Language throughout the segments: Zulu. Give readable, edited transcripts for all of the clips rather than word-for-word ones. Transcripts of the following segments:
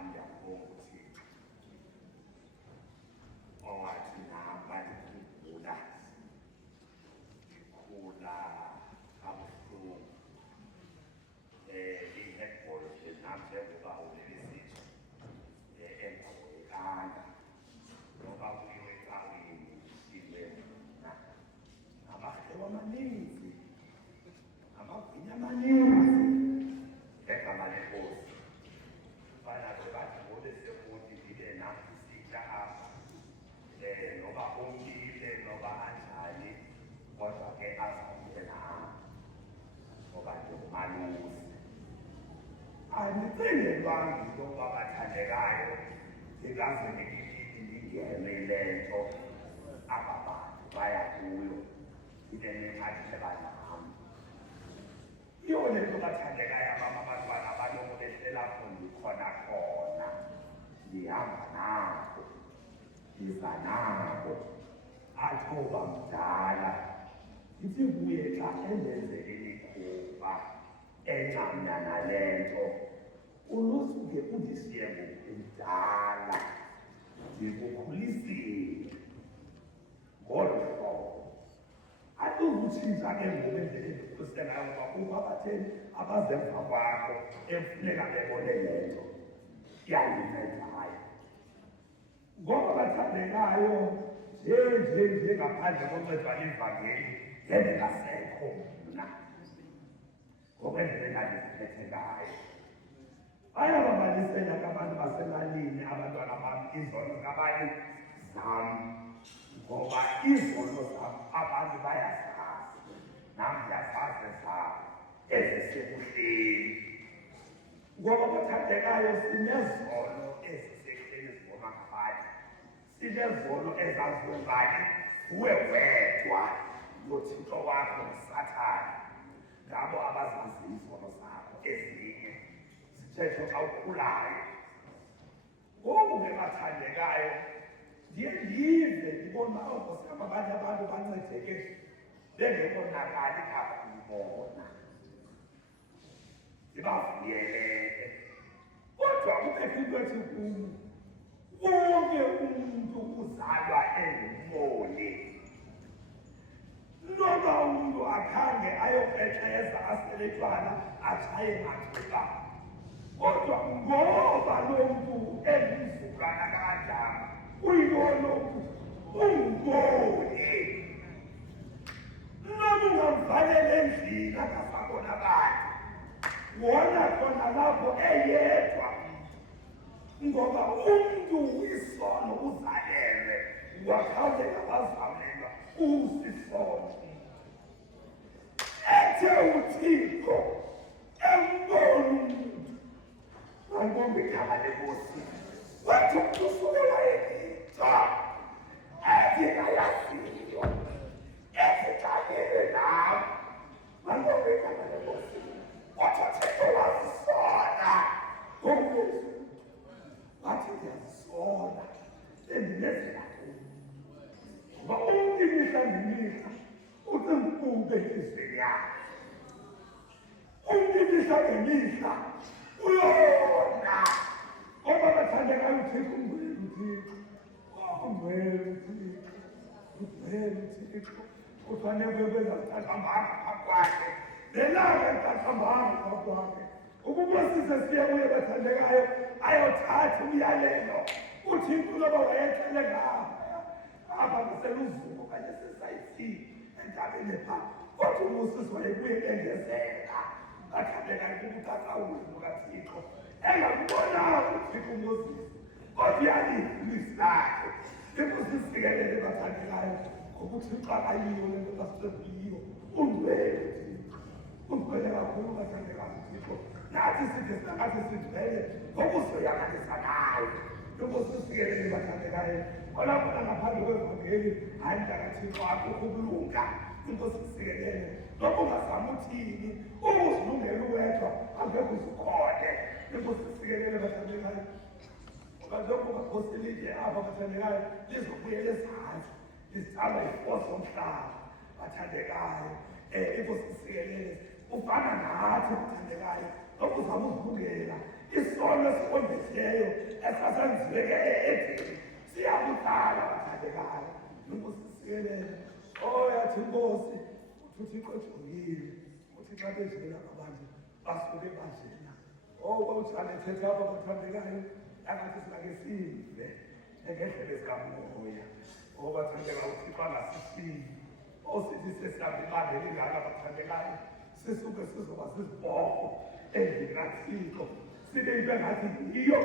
wami ngiyabonga ukuthi owathi nami ngikhumbula kabuhlungu i-netball nami njengoba unelisizwe engabonekanga ngoba kuyiwe ecaweni iwe amahlelo amaninzi amagwinya amaninzi egama lenkosi banazo bathi ngolesefuthi ngike nathi sitha apha noba umile noba anjani kodwa-ke azawuye nami ngoba njengomalusi andicingelwanga into yokuba bathandekayo ndingaze ndingene le nto aba bantu baya kuyo into enenxathile banami iyo le nto bathandekayo abantwana abaloku behlela apho ndikhona khona ndihamba nabo ndiza nabo athoba mdala ithi kuye xa endenzele likhuba encamya nale nto ulusuke undishiye ngokudala ndikukhulisile ngolo hlobo atuzutshintsha ke ngoku endlela endikhulisile ngayo ngoba kukho abatheni abazemva kwakho ekufuneka bebone le nto iyandincedayo ngoba bathandekayo nje ngaphandle koncedwa livangeli ngendingasekho mna ngokwendlela endandiziphethe ngayo bayababalisela abantu baselalini abantwana bam izono zikabani zam ngoba izono zam abantu bayazazi nam ndiyazazi zabo ezisekuhleni ngoba bathandekayo sinezono ezisekuhleni zibonwa ngabanye sinezono ezaziwe ngani kuwe wedwa nothixo wakho ngusathane ngabo abazazi izono zakho ezinye sithethe xa ukhulayo ngoku ke bathandekayo ndiye ndive ndibona uba nkosi yam abanye abantu bancedeke bengekonakali kakhulu bona ndibavuyelele kodwa kubekho into ethi kum wonke umntu uzalwa engumoli noba umntu akhange ayokrexeza aseletywala atshaye mathuba kodwa ngoba lo mntu engumzukulwana kanjani uyintoni mntu ungumoli noba ungamvalela endlini akasabona bantu wona khona lapho eyedwa ngoba umntu isono uzalelwe wakhawuleka wazalelwa usisono ethe uthixo embona umuntu mankombe igama lenkosi wathi umntu usuke wayelita ethi kayaziyo ethi xakele nam mankombe igama lenkosi wathi uthixo wazisona ngombuzo wathi ndiyazisona endinezela kuyo ngoba umntu imihla ngemihla ucimbuke entliziyweni yakhe umntu imihla ngemihla uyona ngoba bathandekayo uthixo ungcwele uthixo ungcwele uthixo ungcwele uthixo kuthiwa nebebeza zithathambanga phambi kwakhe nelanga lithathambanga phambi kwakhe ukuba size siye kuye bathandekayo ayothatha umyalelo uthixo noba wayexele ngayo apha kuseluzuko kanye sesayithini entabeni phaa kodwa uMoses wayekuye engezeka bathandekayo kukuqaqawulo kathixo engakubonanga uthixo uMoses kodwa uyalivulisa lakhe inkosi isikelele bathandekayo ngokuthixo akayiyo le nto basekuyiyo ungcwele uthixo ungcwele kakhulu bathandekayo uthixo nathi sithi singathi sigcwele ngokuzoyakalisa nayo inkosi isikelele bathandekayo olapha ngaphandle kwevangeli hayi mntakathixo akukho ukulunga inkosi isikelele noba ungazama uthini ukuzilungela uwedwa angeke uzikhone inkosi isikelele bathandekayo ngoba njengoba ungaphoselile apha bathandekayo lizobuyela ezantsi lizalwa yifosi yomhlaba bathandekayo inkosi isikelele ufana nathi bathandekayo noba uzama uzilungela isono esiqondileyo esasenziweke edini siyakudala bathandekayo inkosi sikelele yathi inkosi uThixo ejongile uthi xa bezela abantu basuke bajela kwawuthanda ethetha apha bathandekayo angathi sinake sive ngendlela ezikamoya bathandeka uThixo angasishili sithi sesihambe ibanga elingaka bathandekayo sisuke sizoba zizibhoko endlini kaThixo sibe into engathi yiyo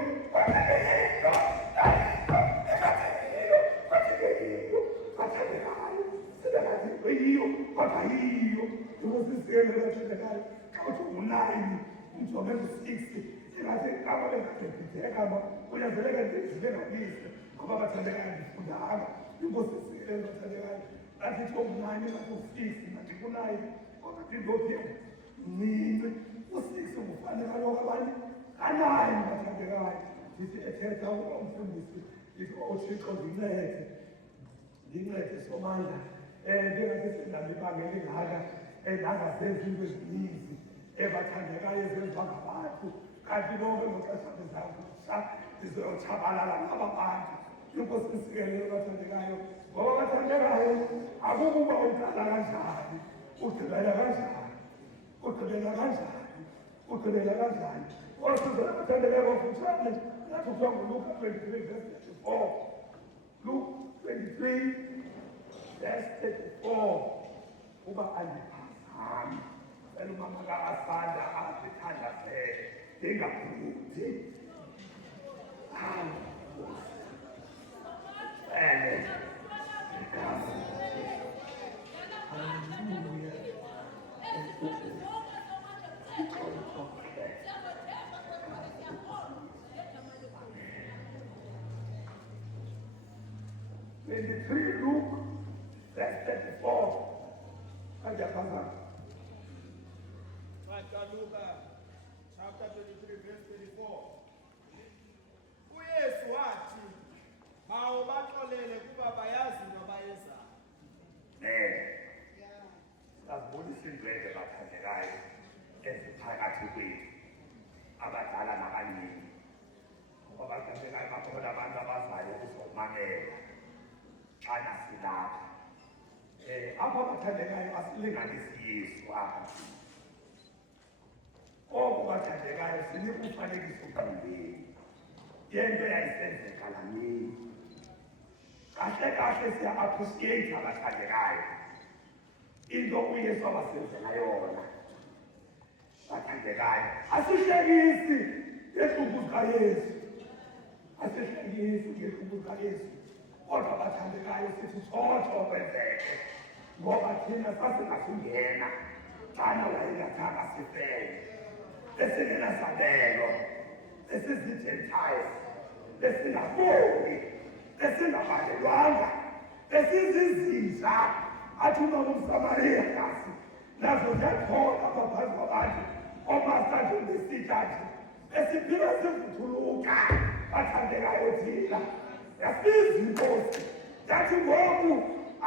bathandekayo sibe ngathi yiyo kodwa yiyo inkosi bathandekayo xa uthi u-9 umjonge u-6 engathi kama bengabhebhitheka kunyanzeleka ndibengalise ngoba bathandekayo ndifundanga inkosi isikele bathandekayo ngathi u-9 ngathi u-6 ngathi ku-9 kodwa ndindophi mncinci u-6 ngufanele kaloku abanye ka-9 bathandekayo ndithi ethetha umfundisi ndithi Thixo ndincede somandla ndingathi sendala ibanga elingaka nangazenzi into ezininzi bathandekayo ezenziwa ngabantu kanti lonke ngoxesha ndizakusa ndizoyotshabalala ngaba bantu inkosi isikelele bathandekayo ngoba bathandekayo akukuba uqala kanjani ugqibela kanjani osizela bathandekayo bafutshane nathi kuthiwa nguLuka 23 verse 34 Luke 23 verse 34 uba andiphazami cela umama kaAsanda azithandazele ndingaphuthi Luke verse 34 ajaphazama Luka chapter 23 verse 34 uYesu wathi mawubaxolele kuba bayazi into abayenzayo. Sazibonisa indwendwe bathandekayo eziphakathi kwethu abadala nabanini ngoba bathandekayo bakhona abantu abazayo ukuzomamela xana silapha apha bathandekayo asilinganisi Yesu apha oku bathandekayo sinika umfanekiso ngqondweni yento yayisenzeka laa mini kahle siya-appreciate abathandekayo into uYesu abasenzela yona bathandekayo asihlekisi ngeentsuku zikaYesu kodwa bathandekayo sithi tshotsho kwenzeke ngoba thina sasingasingena xana wayengathanga sifele besingenazabelo besizii-Gentiles besingaboni besingabalelwanga besizizinja athi uma umsamariya kasi nazo ziyathola abaphathi kwabantu omasanjo besithathu esiphila sivuthuluka bathandekayo thina yasiza inkosi yathi ngoku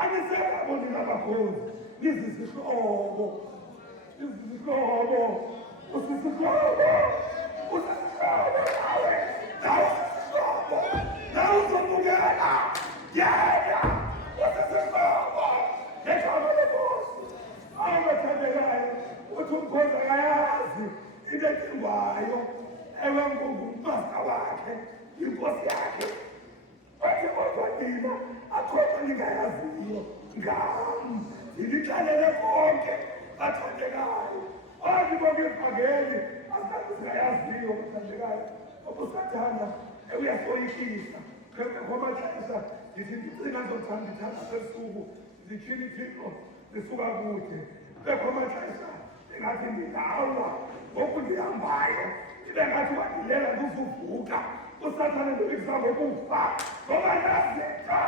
anisekabo ningabakhozi nizizihlobo nawe uzomukela yena usisihlobo ngegama lenkosi abathandekayo uthi umkhozi akayazi into edingwayo ewe ngungumasta wakhe inkosi yakhe wathi kodwa nina akhona ningayaziyo ngam ndinixelele konke bathandekayo bonke ivangeli asingayaziyo bathandekayo obusathanda uyasoyikisa kwamaxesha ndithi ndicinga ndithanda sesuku zithini Thixo zisuka kude bekho amaxesha ndingathi ndilawula ngoku ndihambayo ibe ngathi wandilela kuzuvuka usathane ndibikisa ngokufa ngoba nazinto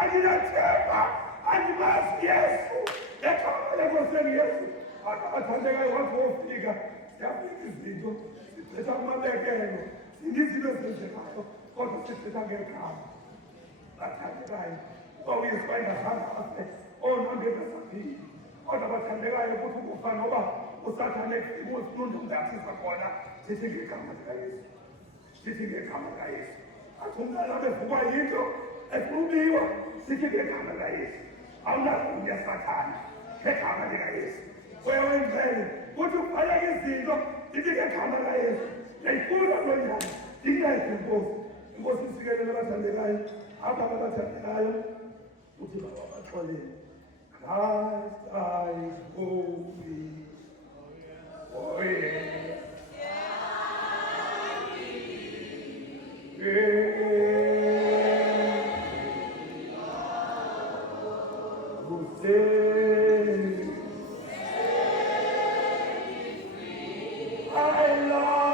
andinathemba andimazi Yesu ngegama lenkosini Yesu bathandekayo wathi wofika siyafika izinto sithetha kumabekelo sindizinto ezenzekayo kodwa sithetha ngegama bathandekayo uYesu wayengazange afe onongezasaphili kodwa bathandekayo ukuthi ukufa noba usathane kufunda umdathisa khona sithi ngegama likaYesu, sithi ngegama likaYesu. Athi umntana bevukwa yinto efunubiwa sithi ngegama likaYesu. Awunagunya sathane ngegama likaYesu. Wewenzele kuthi ubaleka izinto sithi ngegama likaYesu. Yayifuna loo nyama ingayiphi inkosi. Inkosi isikelele abathandekayo, apha abathandekayo uthi babaxolele. Christ is holy. Oh yeah. Who says I love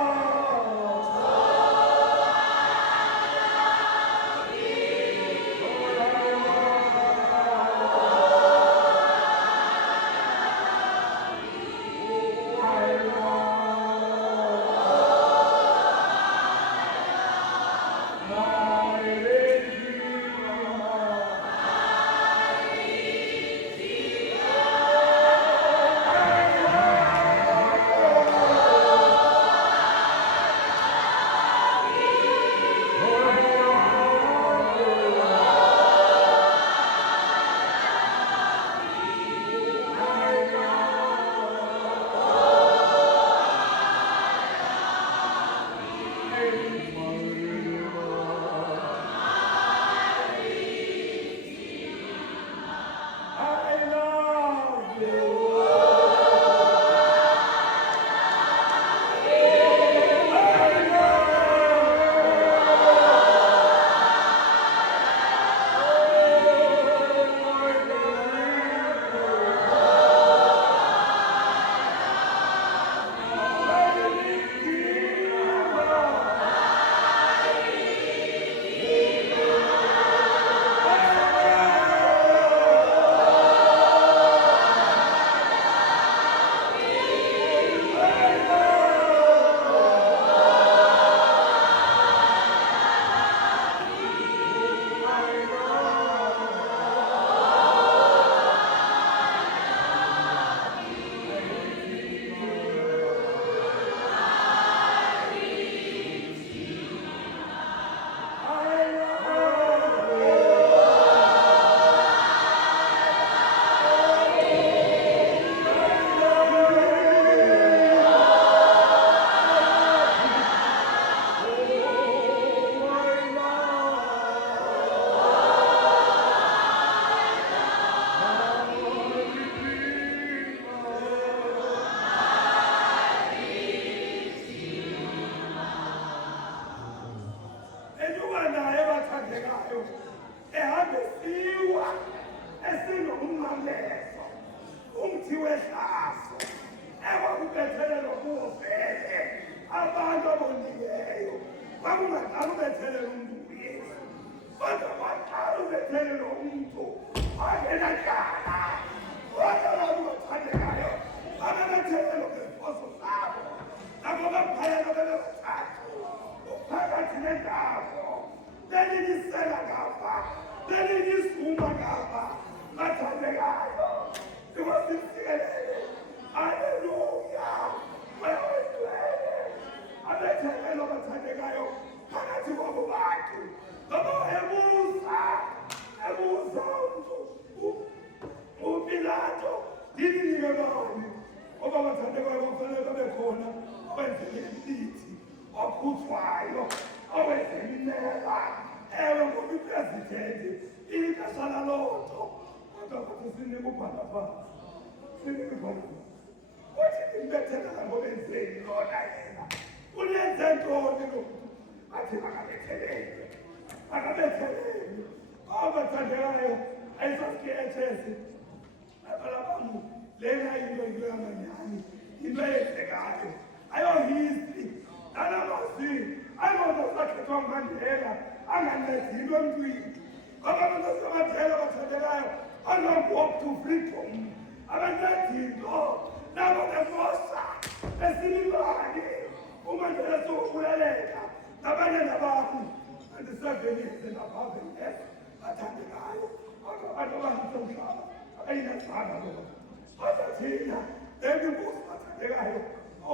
Engibuzo bathandekayo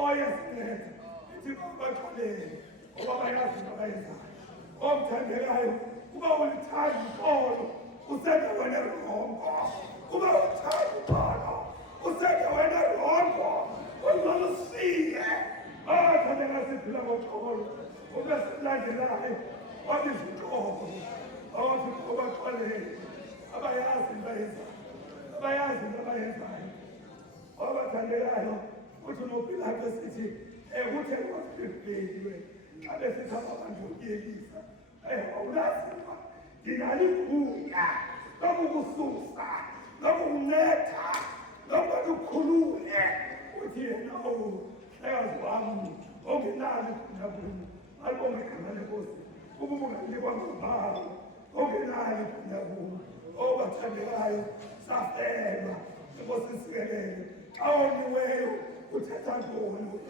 oyesiletha ithi babaxolele ngoba bayazi into abayenzayo. Omthandekayo kuba ulithanda uxolo usendaweni erongo, kuba ulithanda uxolo usendaweni erongo, uzolushiye. Thandeka siphila ngoxolo ube silandelayo wabiza uxolo othi ubaxolele abayazi into abayenzayo, abayazi into abayenzayo. Obathandekayo uthi noPilato sithi kuthe kwasifiliwe xa besithapha abantu ukuyekisa awulaziwa ndinalo igunya lokukususa lokukunceda lokuba ukhulule. Uthi yena hlekazi wami ongenalo igunya kuni alibonge igama lenkosi kuba ubunganikwa ngabalo ongenalo igunya kuni. Obathandekayo safelwa inkosi isikelele xa oniweyo uthetha ntoni,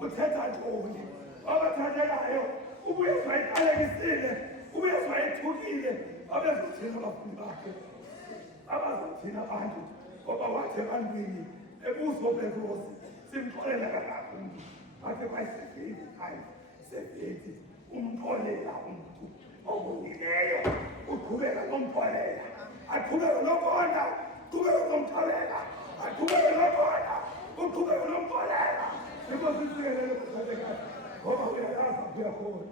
uthetha ntoni. Obathandekayo ubuye wayiqalekisile ubuye wayithukile abezothina abafundi bakhe abazothina abantu ngoba wathi ebantwini ebuso benkosi simxolela kakhulu bathe bayiseveti hayi seveti umxolela umntu okungileyo uqhubeka nomxolela aqhubeke nokonda uqhubeke nomxolela aqhubeke nokonda uqhubeke nomxolela. Inkosi isikelele bathandekayo ngoba uyayazi uyakhona.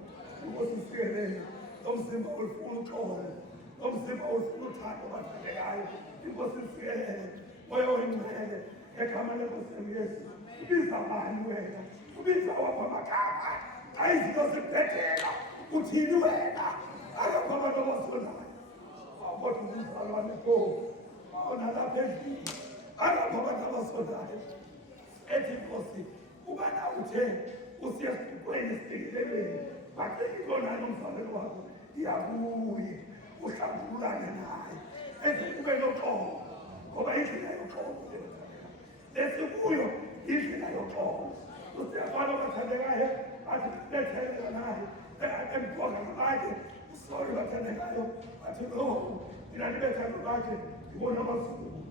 Inkosi isikelele nomzimba olufuna uxolo, nomzimba olufuna uthando bathandekayo. Inkosi isikelele moya oyingcwele egama lenkosi Yesu ubiza bani wena, ubiza wapha amagama xa izinto zibhedela uthini wena akakho abantu abasonayo kodwa umzalwane ko nalapha endlini akakho abantu abasonayo. Ethi inkosi ubana uthe usiya esiqweni esifikelelweni bacela into naye nomzalwane wakho iyabuye uhlambululane naye eze kube noxolo ngoba indlela yoxolo esikuyo indlela yoxolo. Usiyafana bathandekayo athi bethelela naye emqonga ngabakhe usori bathandekayo athi no mina ndibethando bakhe ndibona amazulu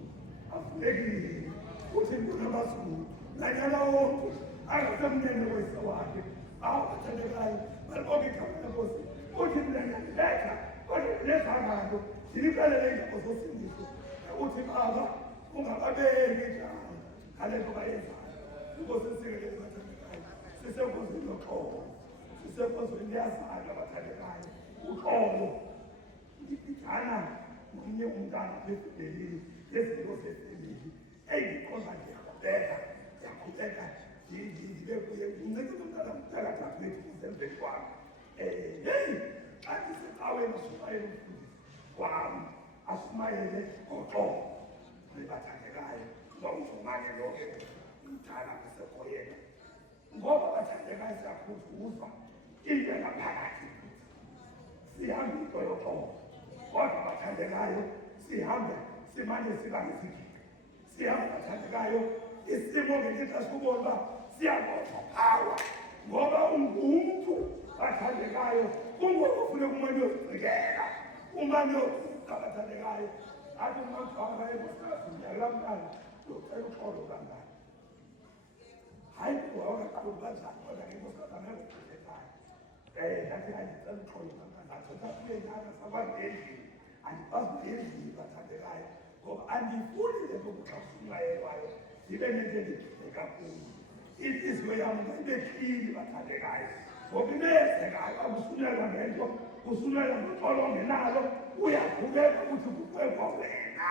avulekile uthi ndibona amazulu nanyana wonke angasemnene wesa wakhe. Bathandekayo balibonke igama lenkosi uthi mina ndiyalibetha kodwa ndilethangalo ndiliqalele indaba zosindiso uthi baba ungababeki njani ngale nto bayenzayo. Inkosi isikelele bathandekayo sisenkozini yoxolo, sisenkozini yazana bathandekayo uxolo. Ndibhidana nomnye umntana befemelini yezinto zefemeli endiqonda ndiyaqhubeka ndibe kuye uncedile umntana mntakathathu wethu kusemveni kwam. Heyi xa ndisecaweni ashumayele umfundisi wam ashumayele ngoxolo bathandekayo ngoba ufumane lonke umntana kusekhoyena ngoba bathandekayo siyakhuthuza into engaphakathi sihambe into yoxolo kodwa bathandekayo sihambe simane siba nesigidi sihambe bathandekayo isimo ngelixesha ubona uba siyabotshophawa ngoba ungumntu bathandekayo kungokufuneka umane uyozigcikela umane uyozigca bathandekayo athi umamfaka ebusikazi ndiyakulamntana uyocela uxolo kangani hayi wawungaqabi banjani kodwa ngenkosikazi amengokhuthekayo ndathi andicela uxolo kangani athetha kule nyaka sakwazi endlini andikwazi ngendlini bathandekayo ngoba andifuni le nto kuxakusumayelwayo ndibe nento endigcine kakhulu. Intliziyo yam ngayibe klini bathandekayo ngoba inezekayo akusunyelwa ngento usunyelwa ngoxolo ongenalo uyaqhubeka uthi kuqekwa wena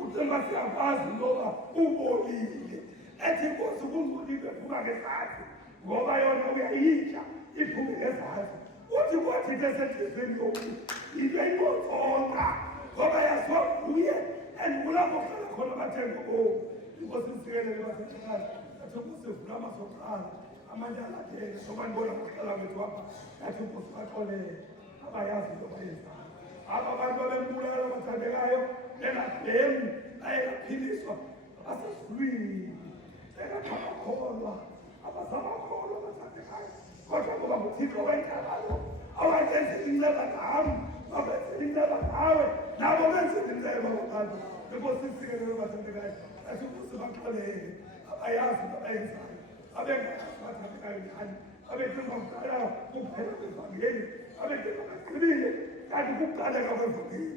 ucinga siyakwazi intoba ubolile. Ethi inkosi kungcolile ephuka ngezantsi ngoba yona uyayitya iphume ngezantsi uthi kwathi ke sentliziyweni yomntu yinto eyinkotsonqa ngoba yaziwa nguye and kulapho kuhlala khona bathengo inkosi isikelele basekhaya athi inkosi ivula amasoqala amanye alathele ngoba ndibona ngohlala wethu apha yathi inkosi baxolele abayazi into bayenzayo. Aba bantu abembulala bathandekayo bengademi ayekaphiliswa abasezulwini engakhabakholwa abazabakholwa bathandekayo kodwa ngoba nguThixo wentabalo awayenzela inceba ngam babenzela inceba ngawe nabo benzela inceba ngabantu. Inkosi isikelele bathandekayo athi inkosi baxolele ayazi into ayenzayo, abengayazi bathathekayo njani, abecinga kuqala kuphela kwevangeli, abecinga bagqibile kanti kuqaleka kwevangeli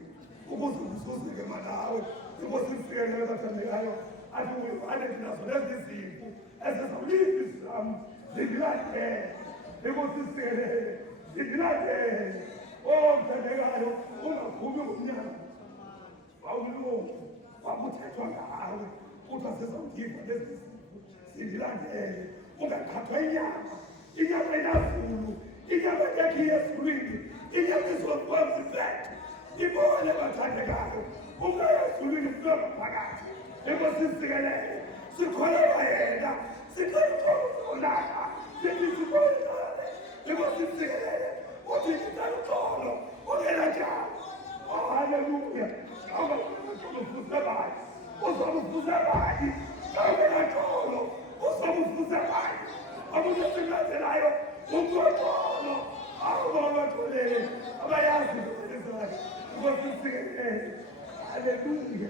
ukuze kusuzeke manawe. Inkosi isikelele bathandekayo, athi uyivane nazo lezi zimvu ezizawulipha izam zingilandele. Inkosi isikelele zingilandele. Oh mthandekayo, ungaphumi ngomnyaka wawulungu wakuthethwa ngawe kuthiwa zizawuliva lezi zimvu zingilandele. Ungaqhathwa inyama inazulu, inyama engekho iyezulwini, inyama izokwazi impetho. Ibone bathandekayo, ungaya ezulwini kulo ngaphakathi. Inkosi isikelele, sikholelwa yena, sicela uxololaka, sithi sibonane. Inkosi isikelele, uthi ngicela uxolo, ungena njani? Oh haleluya. Uzobufuze bani? Uzobufuze bani? Ungena xolo, uzobufuze bani? Abantu esilandelayo uxolo, abaxolele, abayazi into ezayo. Inkosi isikelele, haleluya.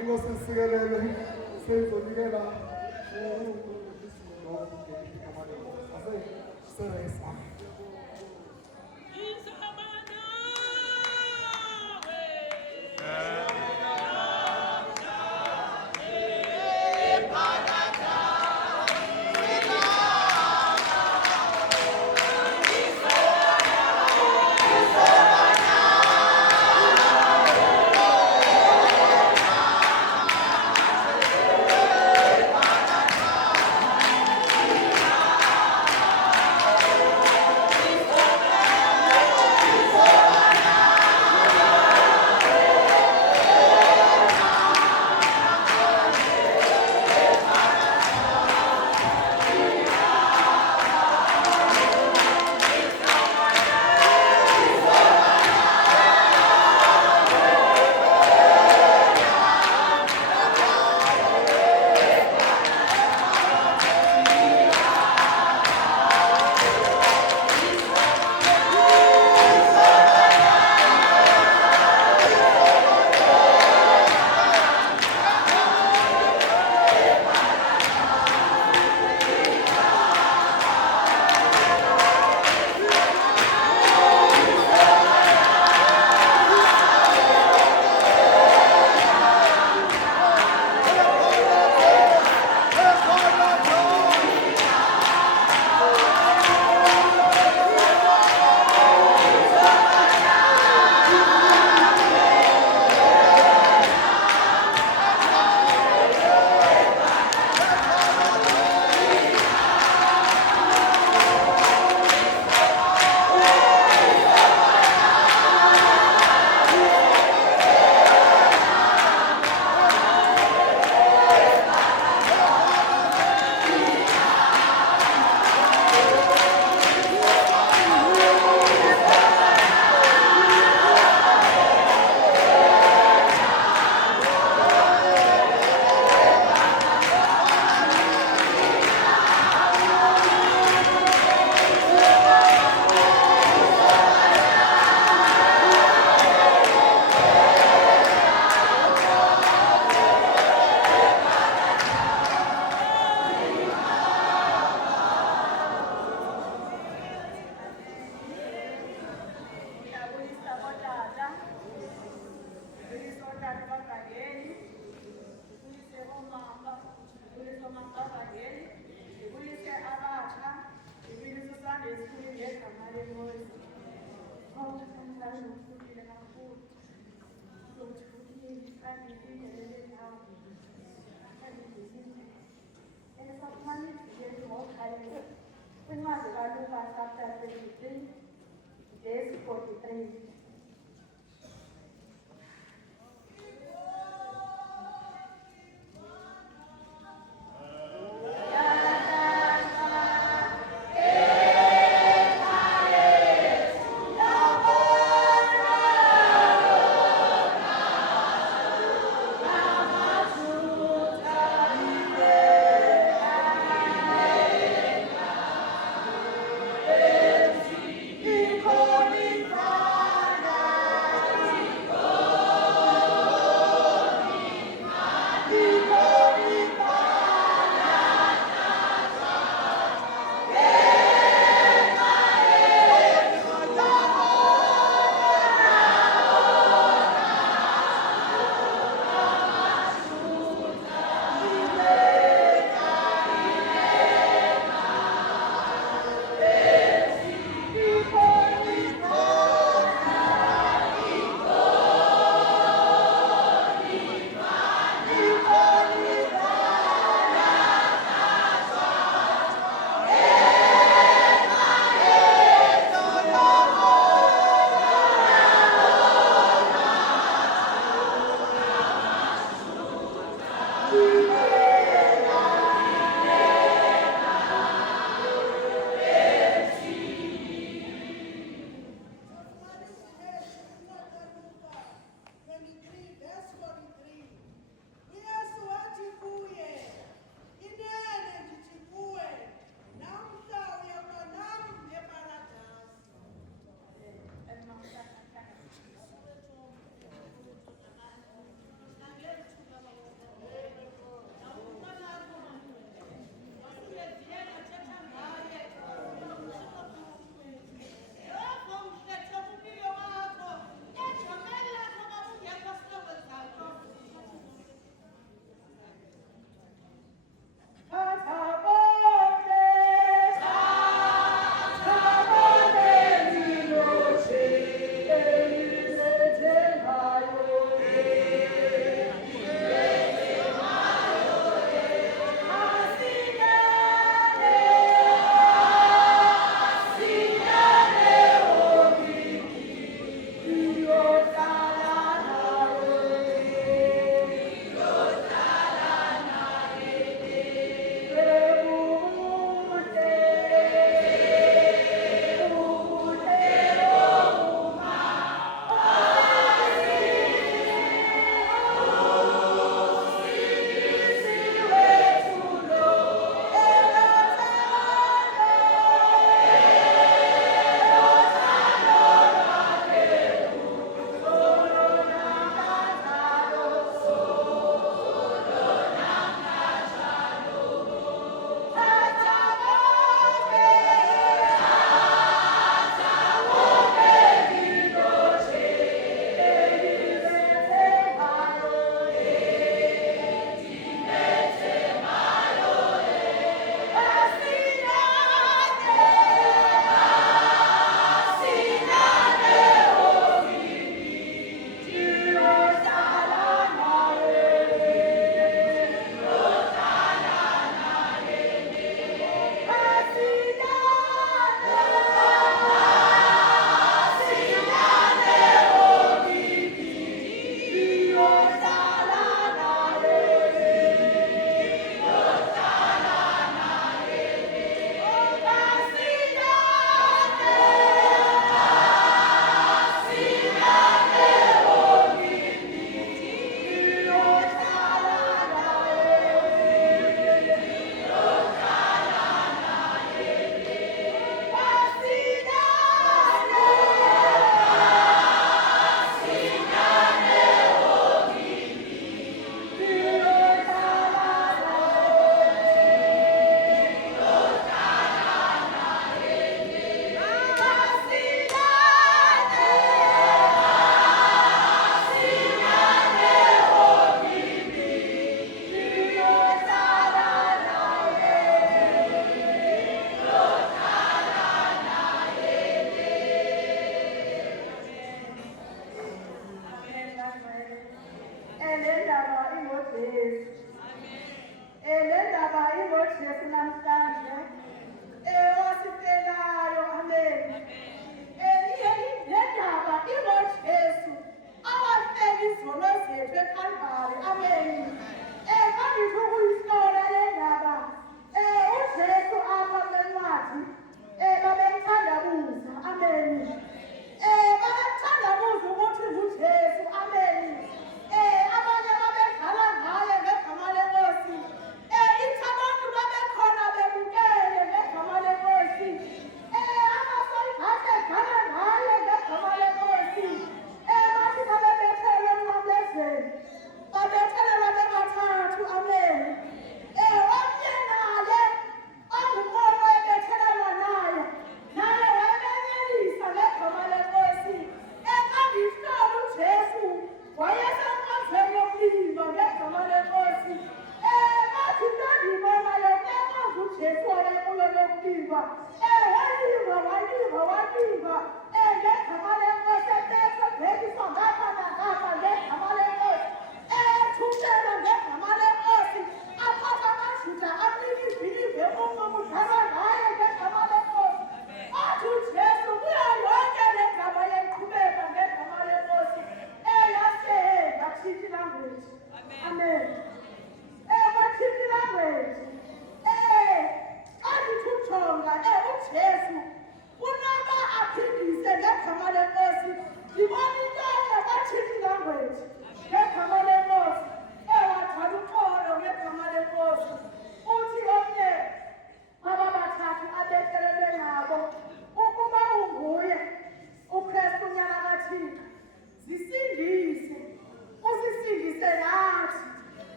inkosi isikelele seyizonikela seresa Incwadi kaLuka chapter 23 verse 43. Holy God.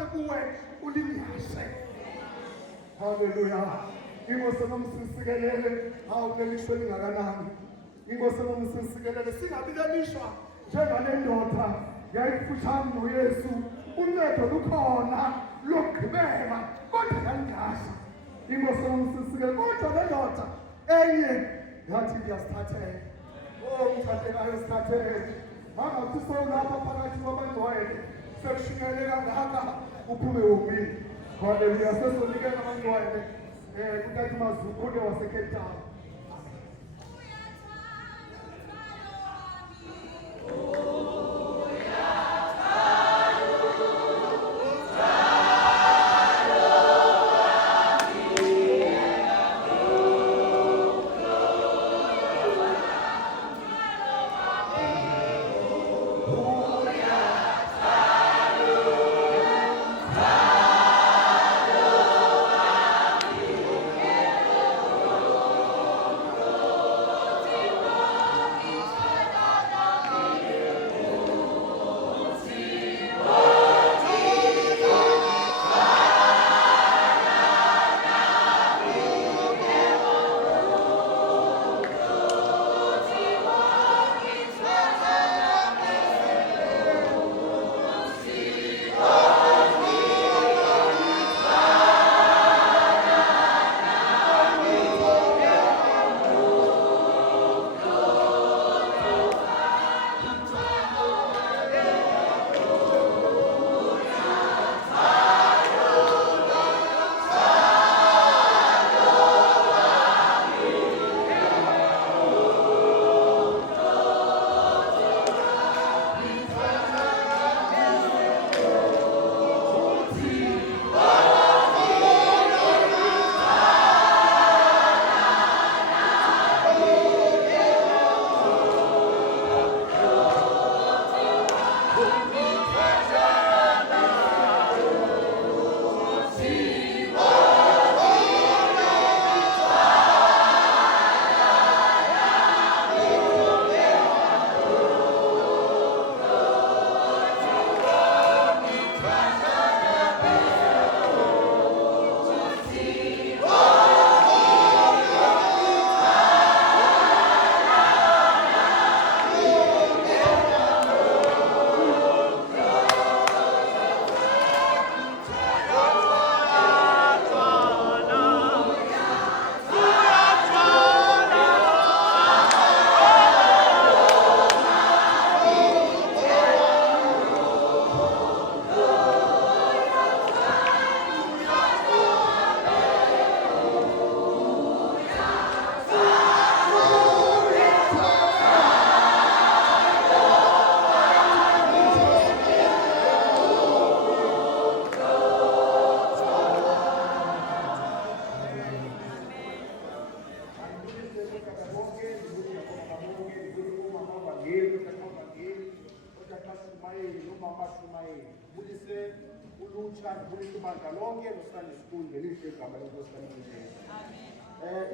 lifane kuwe ulinyashe. Hallelujah. Inkosi nomsisikelele awulelishwe lingakanani. Inkosi nomsisikelele singabikelishwa njengale ndoda yayifutshane noYesu. Uncedo lukhona lokugqibela kodwa yanyasha. Inkosi nomsisikelele kodwa le ndoda enye yathi ndiyasithathela. Umthathekayo sithathele. Angathi sowulapha phakathi kwabangcwele sekushunyele kangaka uphume womile. Hallelujah. Sesonikela abangcwele kuthatha uMazukude waseCape Town.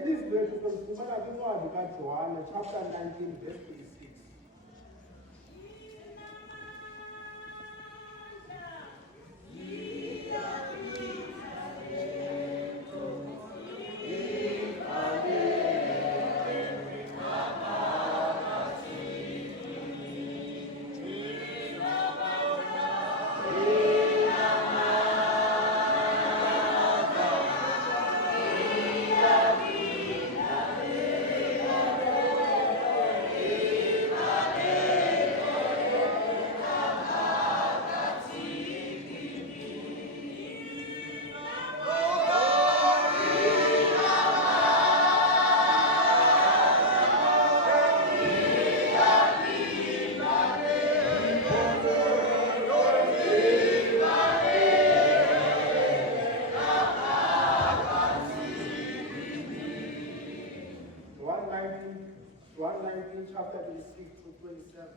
Ilizwi lethu silifumana kwincwadi kaJohane chapter 19 verse 26. Chapter 26 to 27.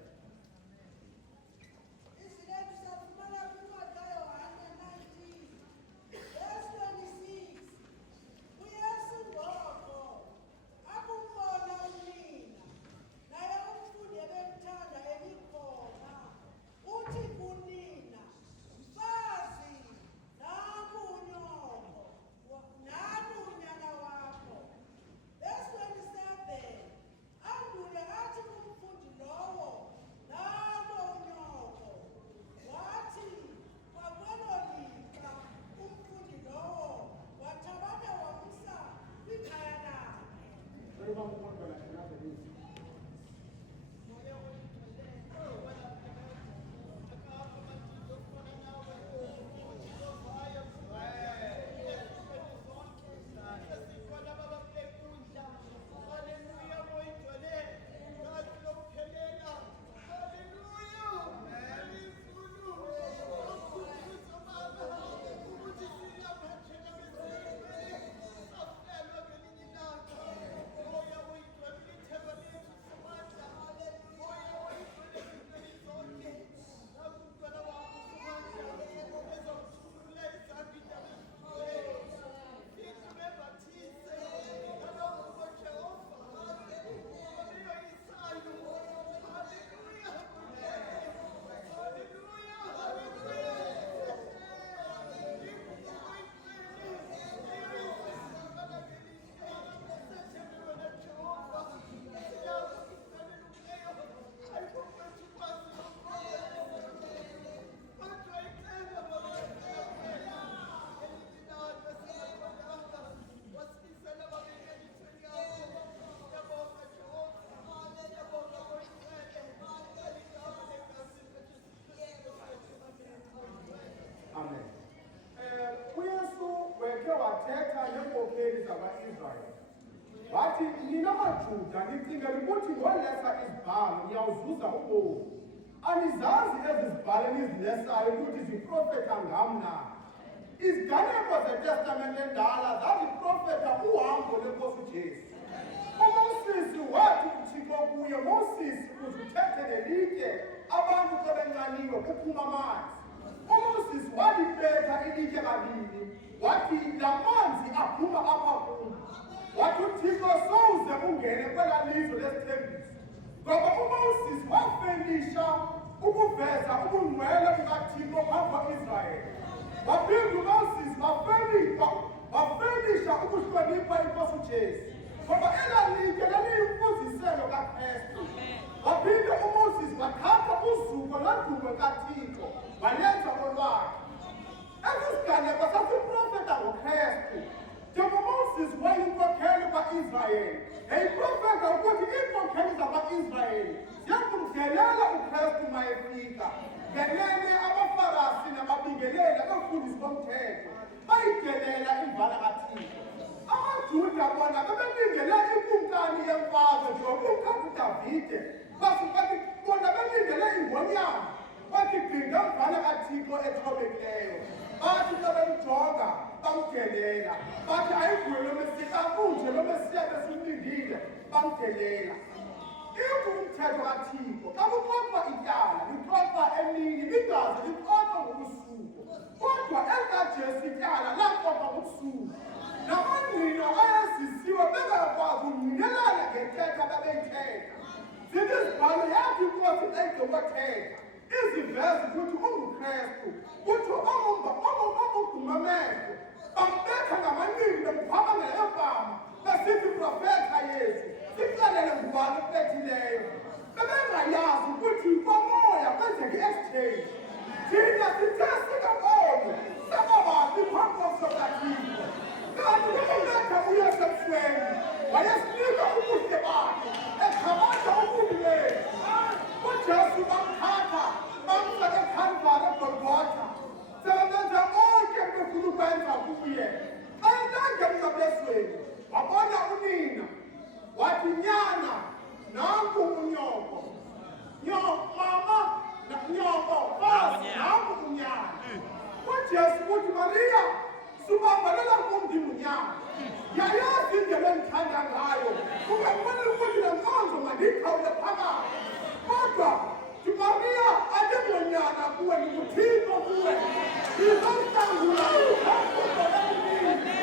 wathetha neenkokheli zakwa-Israyeli. Wathi, nina maJuda nicingela ukuthi ngolesa izibhalo niyawuzuza ubomi. Anizazi ezi zibhalo enizilesayo ukuthi ziprofetha ngam na. Iziganeko zeTestamente endala zaziprofetha uhambo lwenkosi uJesu. uMoses wathi uThixo kuye, Moses, uzithethe nelitye abantu xa benxaniwe kuphuma amanzi. uMoses walibetha ilitye kabini, wathi la manzi aphuma apha kum. Wathi uThixo sowuze ungene kwelaa lizwe lesithembiso. Ngoba uMoses wafelisha ukuveza ubungcwele bukaThixo phambi kwa-Israyeli. Waphinda uMoses wafelisha ukuhlonipha inkosi uJesu. Ngoba elaa litye laliyimfuziselo kaKristu. Waphinde uMoses wathatha uzuko lwedumo kaThixo walenza olwakhe. Esi siganeko sasiprofetha ngoKristu. NjengoMoses wayinkokheli kwa-Israyeli, yayiprofetha ukuthi iinkokheli zakwa-Israyeli ziyakumdelela uKristu uma efika. Ngenene abaFarisi nababingeleli abafundisi bomthetho bayidelela imvala kaThixo. AmaJuda bona bebelindele ikumkani yemfazwe njengokumkani uDavide. Bathi bona belindele ingonyama bathi gqinga imvala kaThixo ethobekileyo. Bathi xa bemjonga bamdelela. Bathi ayiguye lo Mesiya, akunje lo Mesiya besimlindile, bamdelela. Ingumthetho kaThixo. Xa kuxoxwa ityala lixoxwa emini, lingaze lixoxwe ngobusuku. Kodwa elikaJesu ityala laxoxwa ngobusuku. Namanqina ayazisiwe bengakwazi ungqinelana ngentetha babeyithetha. Zithi izibhalo yathi inkosi engekothetha iziveze ukuthi unguKristu, kuthi ongudumamehlo bambetha ngamanqindi bemkhwabangela efama besithi profetha Yesu, sixelele ngubani upethileyo. Bebengayazi ukuthi komoya kwenzeka i-exchange. Thina sithe sikaboni sababaphi phambi kobusokaThixo. Kanti ukuletha uYesu ebusweni wayesinika ubuhle bakhe ekhabatha ububi bethu. uJesu bamthatha bamfaka eKhalvari eGolgotha. Sebenza konke befuna ukwenza kuye. Xa entangeni emnqamlezweni wabona unina, wathi, nyana, nanku unyoko. Mama, nyoko, mfazi, nanku unyana. uJesu uthi, Mariya, subambelela kum ndimunyana. Yayazi indlela endithanda ngayo. Ungafanele ukuthi le nkonzo mandiyikhawule phakathi. Kodwa Mariya, andingonyana kuwe, ndinguThixo kuwe. Ndizomhlangula uhambo lwemini.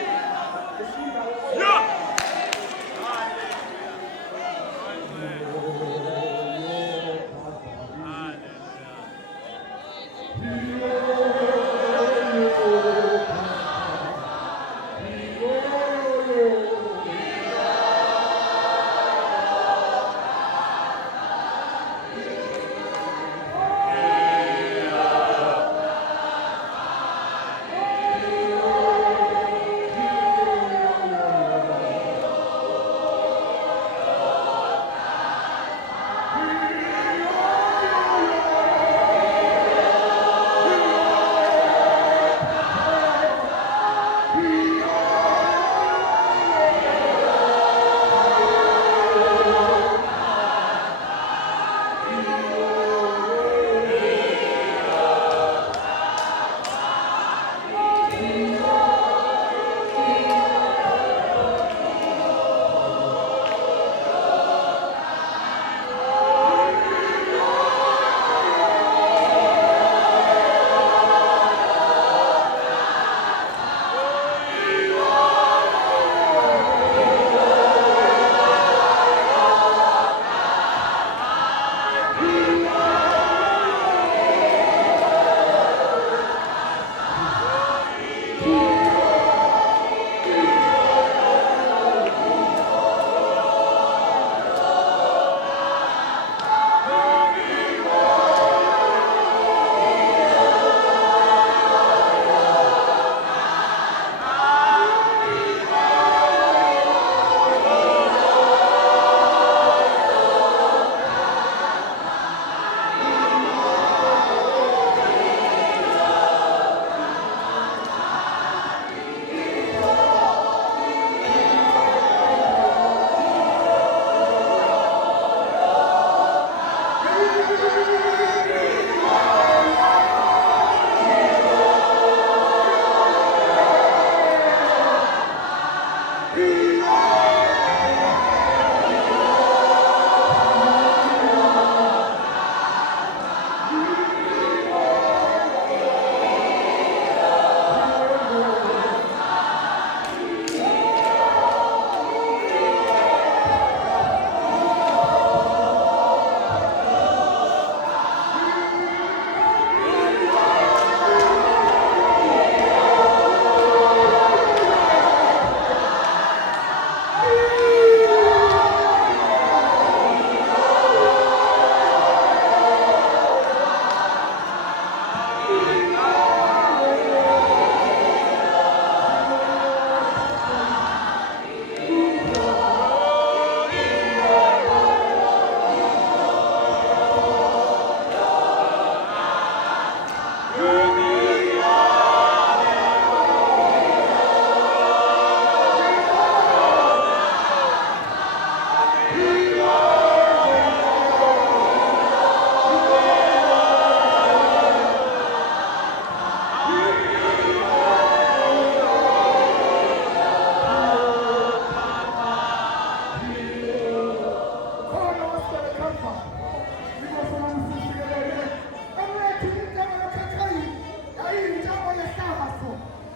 naso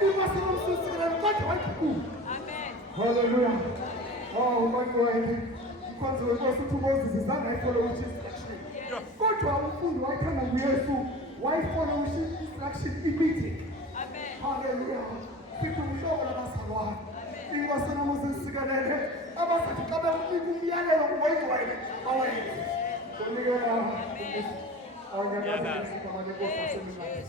ingasenomsisikela kodwa wayikhulu. Hallelujah. Oh manje kwanza wenkosi uthi uMoses angayifolo instruction. Kodwa umfundi wathanda uYesu wayifolo instruction immediately. Hallelujah. Sithi umhlobo labazalwane. Inkosi noMoses sikelele abasathi xa bekunika umyalelo kuwayijwayele awayile. Kunikela. Awuyazi sikamanye Nkosi asemini.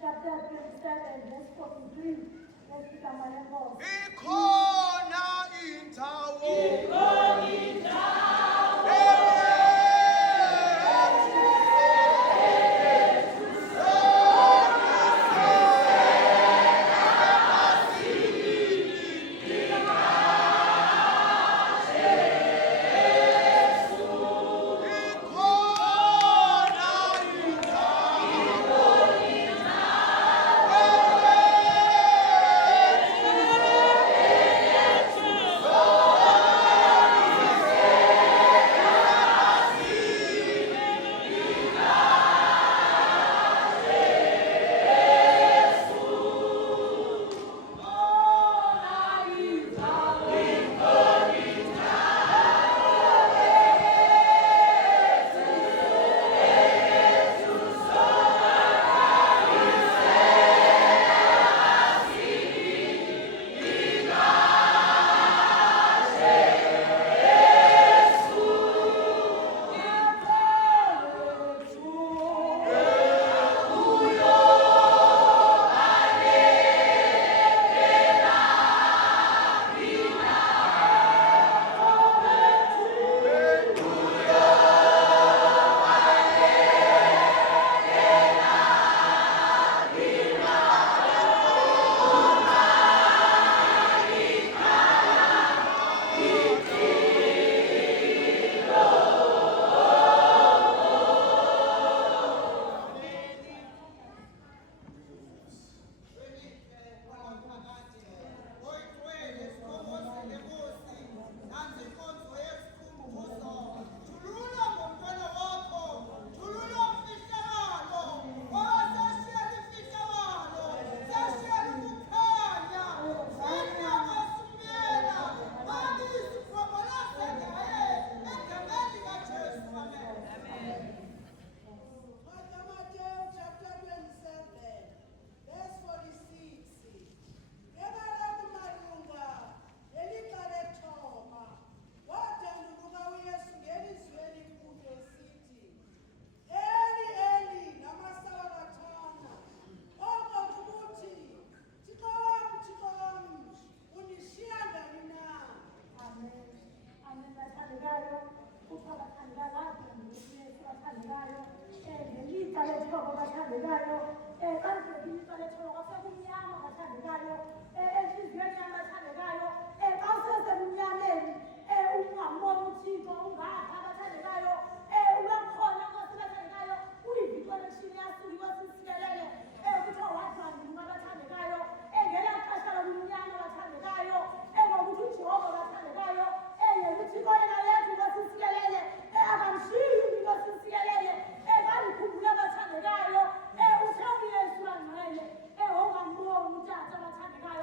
Chapter 27, verse 43. Let's become my boss. Ikhona indawo. abathandekile ifalethola kwasekumnyama abathandekayo enhliziyweni yami abathandekayo xa usesemnyameni ungamboni uthixo ungapha abathandekayo uyakhona nkosi abathandekayo uyiviconnection yasuke inkosi isikelele kuthiwa wadlwangini abathandekayo ngela xesha lobumnyama abathandekayo ngokuthi ujehova abathandekayo yena uthixo yena yethu inkosi isikelele akamshiyi inkosi isikelele bandikhumbule abathandekayo uthe uyesu angcwele ongamboni utata abathandekayo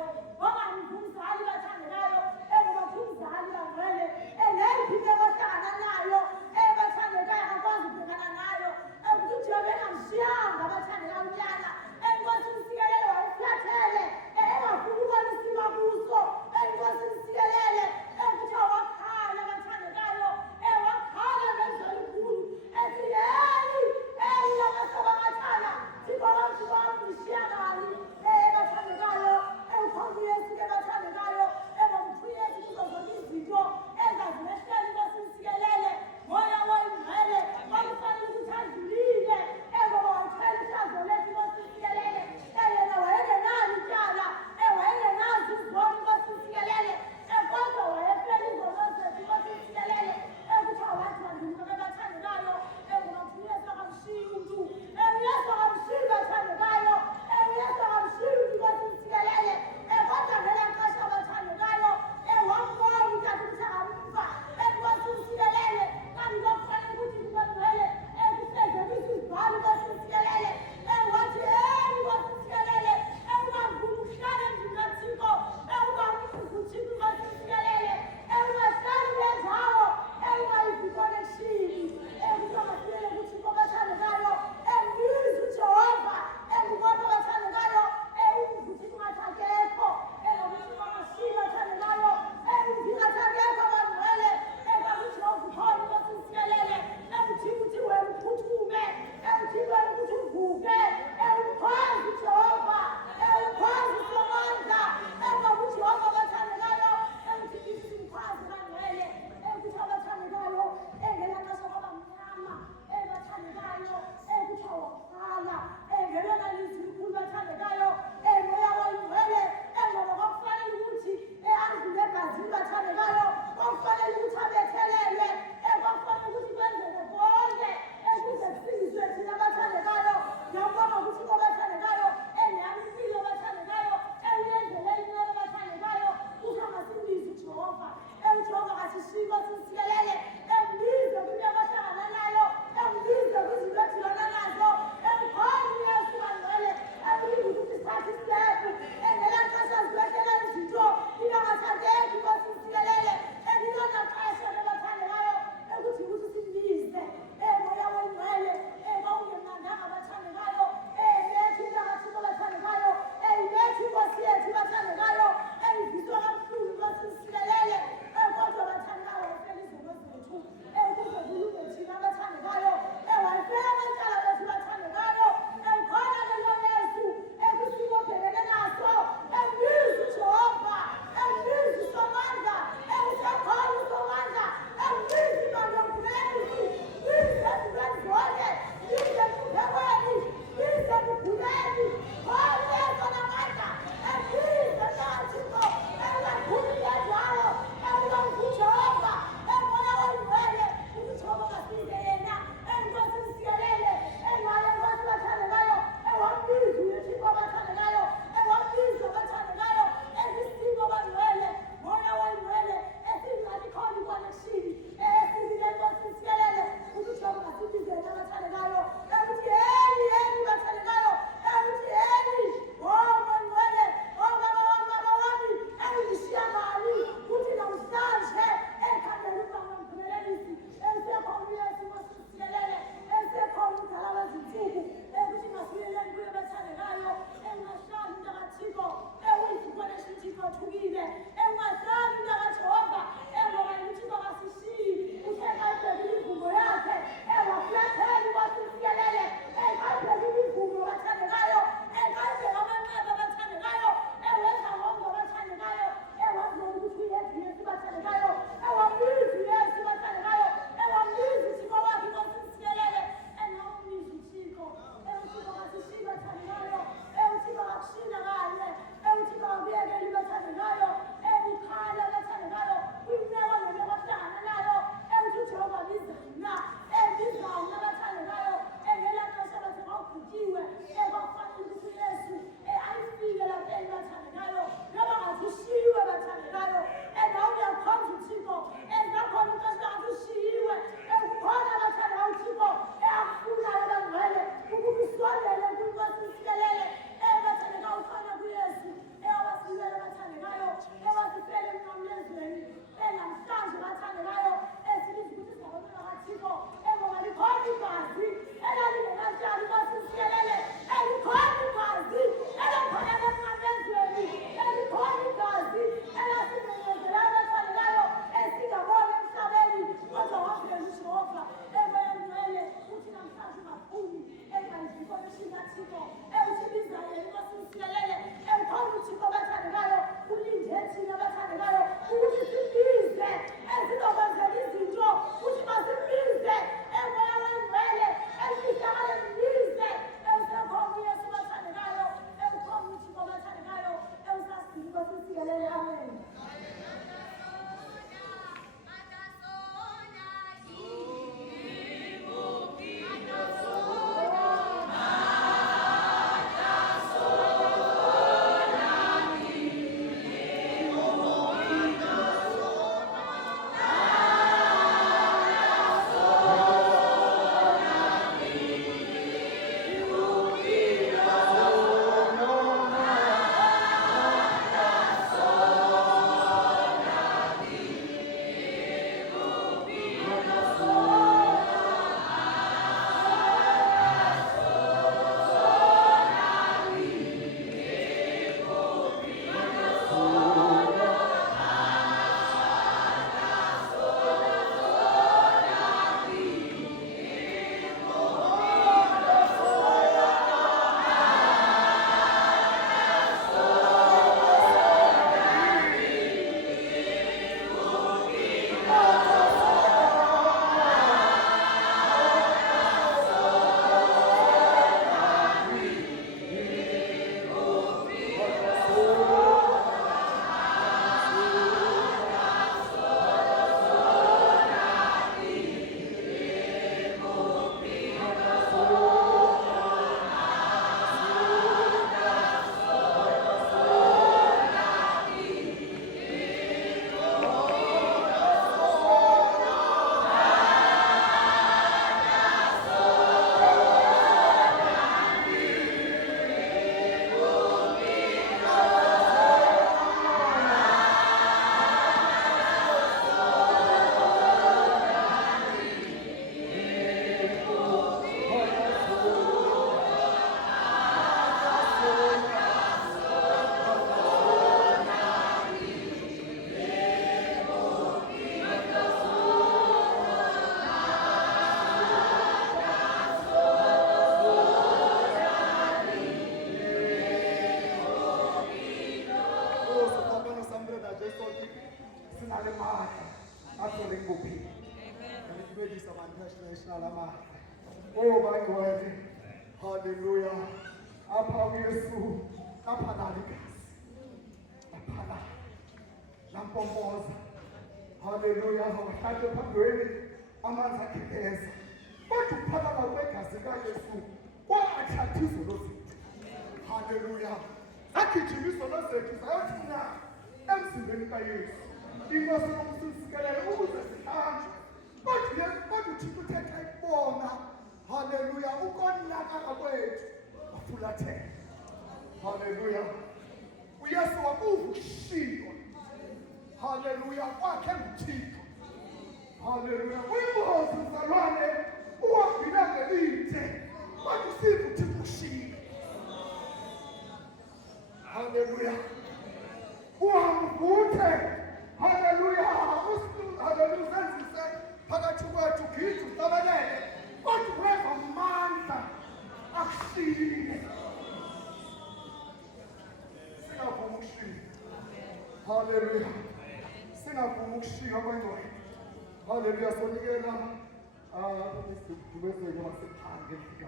nationale maatla a tshwereng bophelo. Re dumedisa international amahla. Oh bangcwele, haleluya. Apha uYesu lapha nalikazi laphana lampompoza, haleluya. Wahlale phambili amanzi agegeza, kodwa ukuphakama kwegazi kaYesu kwaathatha izono zethu, haleluya. Agijima izono zethu zayothina emzimbeni kaYesu, inkosi yokusisikelele ukuze zihlanjwe. Kodwa uThixo uthetha ikubona, haleluya, ukonakala kwethu wafulathela, haleluya. uYesu wakuva ukushiywa, haleluya, kwakhe nguThixo, haleluya. Kwingozi mzalwane uwabhila ngelithe, kodwa usiva uThixo ukushiywa, haleluya. Uhamvuthe, haleluya, haleluya, usenzise phakathi kwethu gidi utabelele, kodwa weva amandla akushiyile. Singavumi ukushiywa, haleluya. Singavumi ukushiywa kwengcwele, haleluya. Sonikela isidumezelo wasephandle efika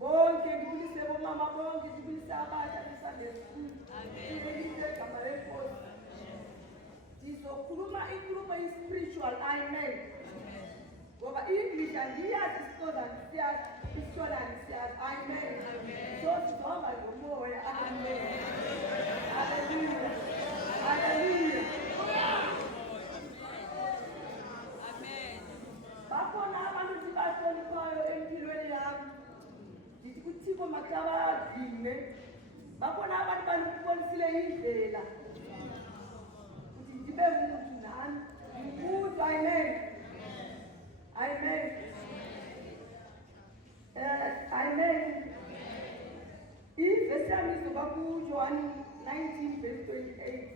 bonke ngibulise bomama bonke ngibulise abasha beSunday School. Ngibulise igama lenkosi. Ndizokhuluma inkulumo spiritual. Amen. Ngoba English andiyazi, isiXhosa ndisiyazi, isiShona ndisiyazi. Amen. So sizohamba ngomoya. Amen. Hallelujah. Hallelujah. Bakhona abantu sibahloniphayo empilweni yami. Ndithi kuThixo makabadinge. Bakhona abantu bandibonisile indlela ukuthi ndibe ngumuntu nami. Ngumuntu. Amen. Amen. Amen. Ivesi yami izoba kuJohn 19 verse 28.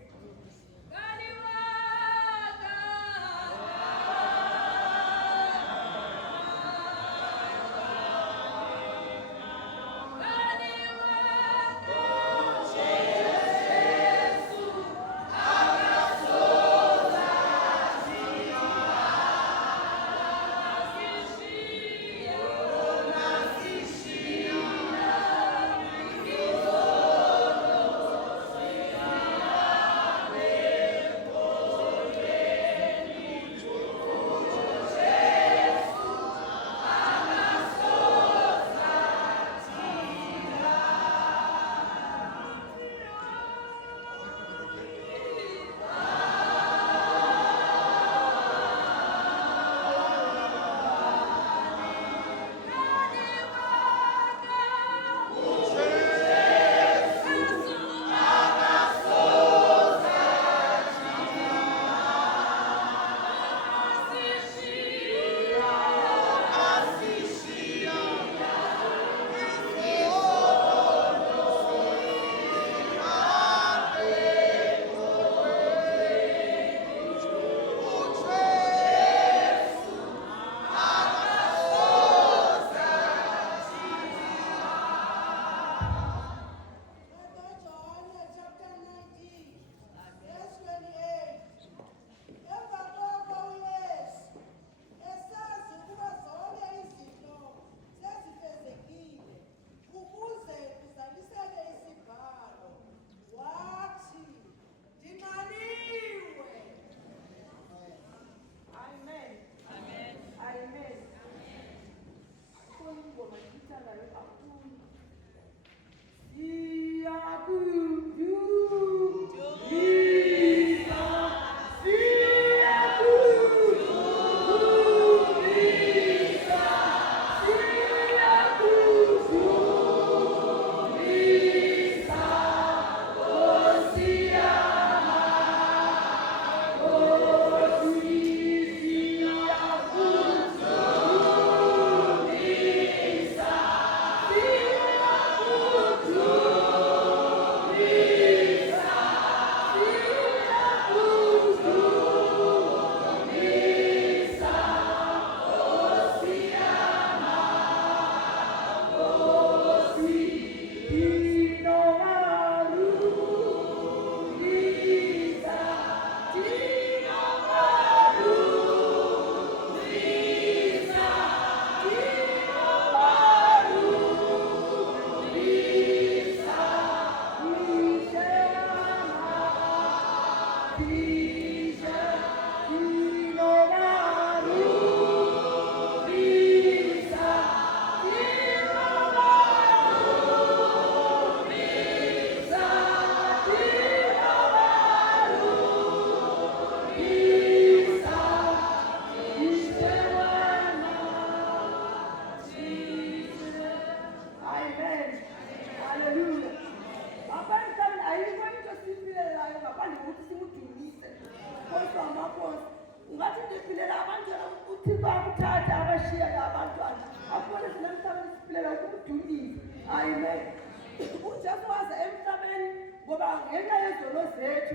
Amen. Ujesu waze emhlabeni ngoba ngenxa yezono zethu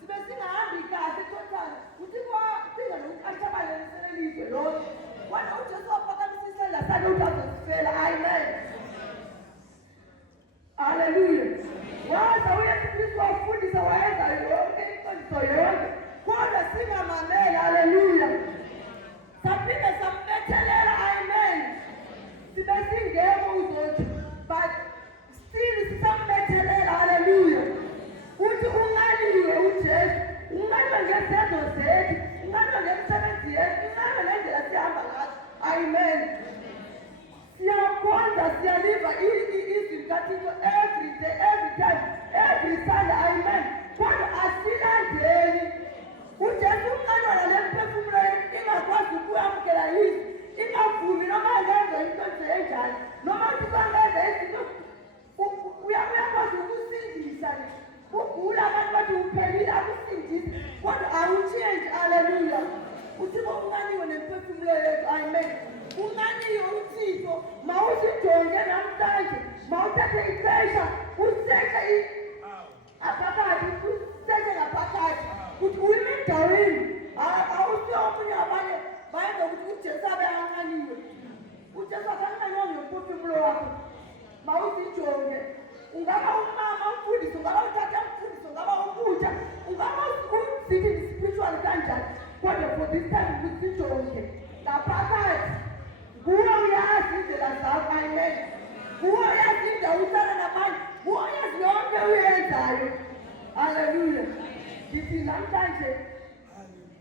sibe singahambi kahle total uthi kwafika nokuqashabalalisele ilizwe lonke wena uJesu waphakamisa isandla sakhe ukuthi azosifela. Amen. Hallelujah. Waza uYesu Kristu wafundisa wayenza yonke imfundiso yonke kodwa singamamela. Hallelujah. Saphinde sambethelela. Amen. Sibe singekho kanjani noma uthi bangenza izinto uyakwazi ukusindisa ugula abantu bathi uphelile akusindise kodwa awutshenji aleluya uthixo unganiwe nemphefumulo yethu amen unganiwe uthixo mawusijonge namhlanje mawuthathe ixesha usetshe aphakathi usetshe ngaphakathi ukuthi uyime endaweni awusiyo omunye abanye bayenza ukuthi ujesu abe anganiwe ujesu akanganiwe ngemphefumulo wakho mawusijonge ungaba umama umfundisi ungaba uthatha umfundisi ungaba ukutya ungaba uzithi spiritual kanjani kodwa for this time usijonge ngaphakathi nguwe uyazi indlela zakho amen nguwe uyazi indawo usana nabantu nguwe uyazi yonke uyenzayo haleluya ndithi namhlanje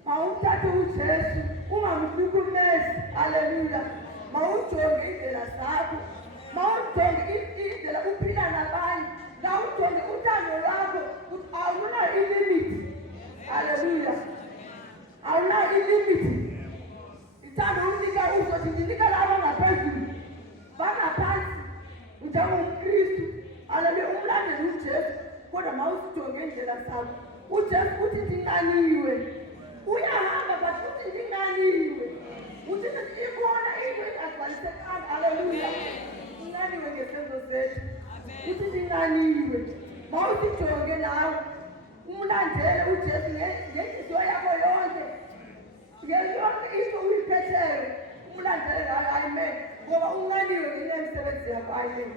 mawuthathe ujesu ungamhlukumezi haleluya mawujonge indlela zakho mawujonge indlela uphila nabanye mawujonge uthando lwakho ukuthi awunayo ilimithi haleluya awunayo ilimithi ithando unika uzothi ndinika laba ngaphezulu bangaphansi njengomkristu haleluya umlandeli ujesu kodwa mawusijonge indlela zakho ujesu uthi ndinganiwe uyahamba but uthi ndinganiwe uthi ikhona into ingagcwalisekanga haleluya inganiwe ngesenzo zethu uthi ndinganiwe mawusijonge nawe umlandele ujesu ngenhliziyo yakho yonke ngeyonke into uyiphetheyo umlandele ngayo amen ngoba unganiwe ngenemisebenzi yakho amen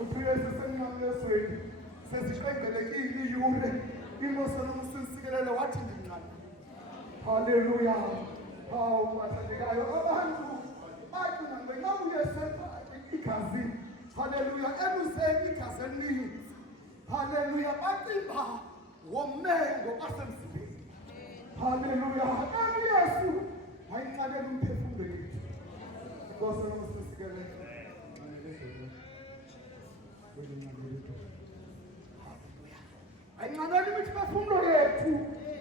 Uphile sisemncane eswethu sesiqengelekile iyure inkosi nomsisikelele wathi ndinqanda. Haleluya. Hawu bathandekayo, abantu bacinga ngenxa uyesenza igazi. Haleluya. Emuseni igazi elininzi. Haleluya. Bacinga womengo basemzimbeni. Haleluya. Kanti Yesu ayinqabela umphefumulo wethu. Inkosi nomsisikelele. Ayinqabela imiphefumulo yethu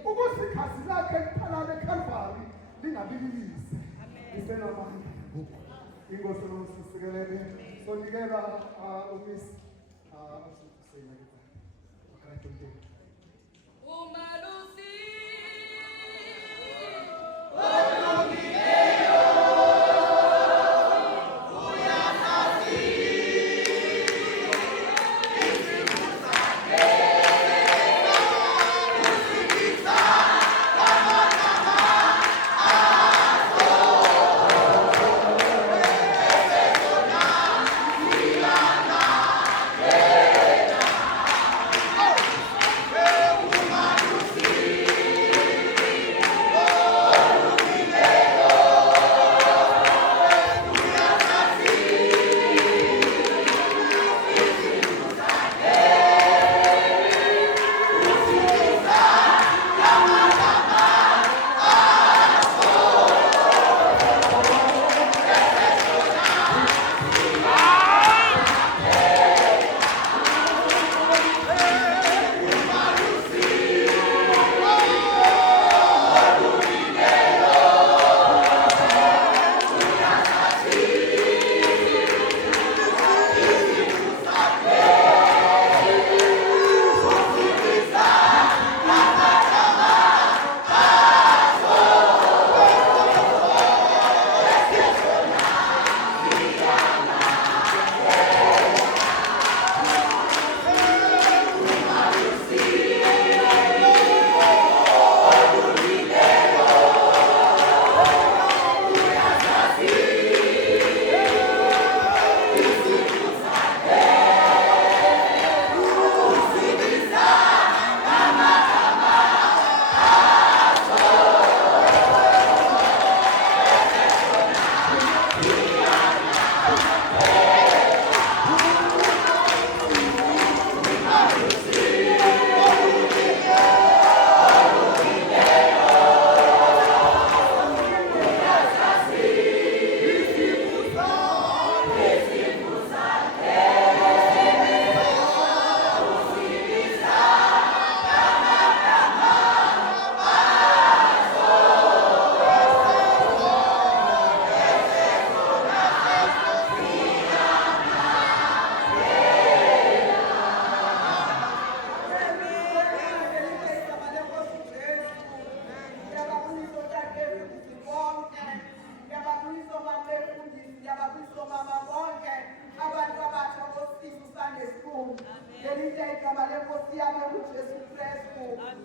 ukuze igazi lakhe liphalale eKalvari lingabililise. Lisenamandla ngoku. Inkosi nomsisikelele. Sonikela uMiss Umalusi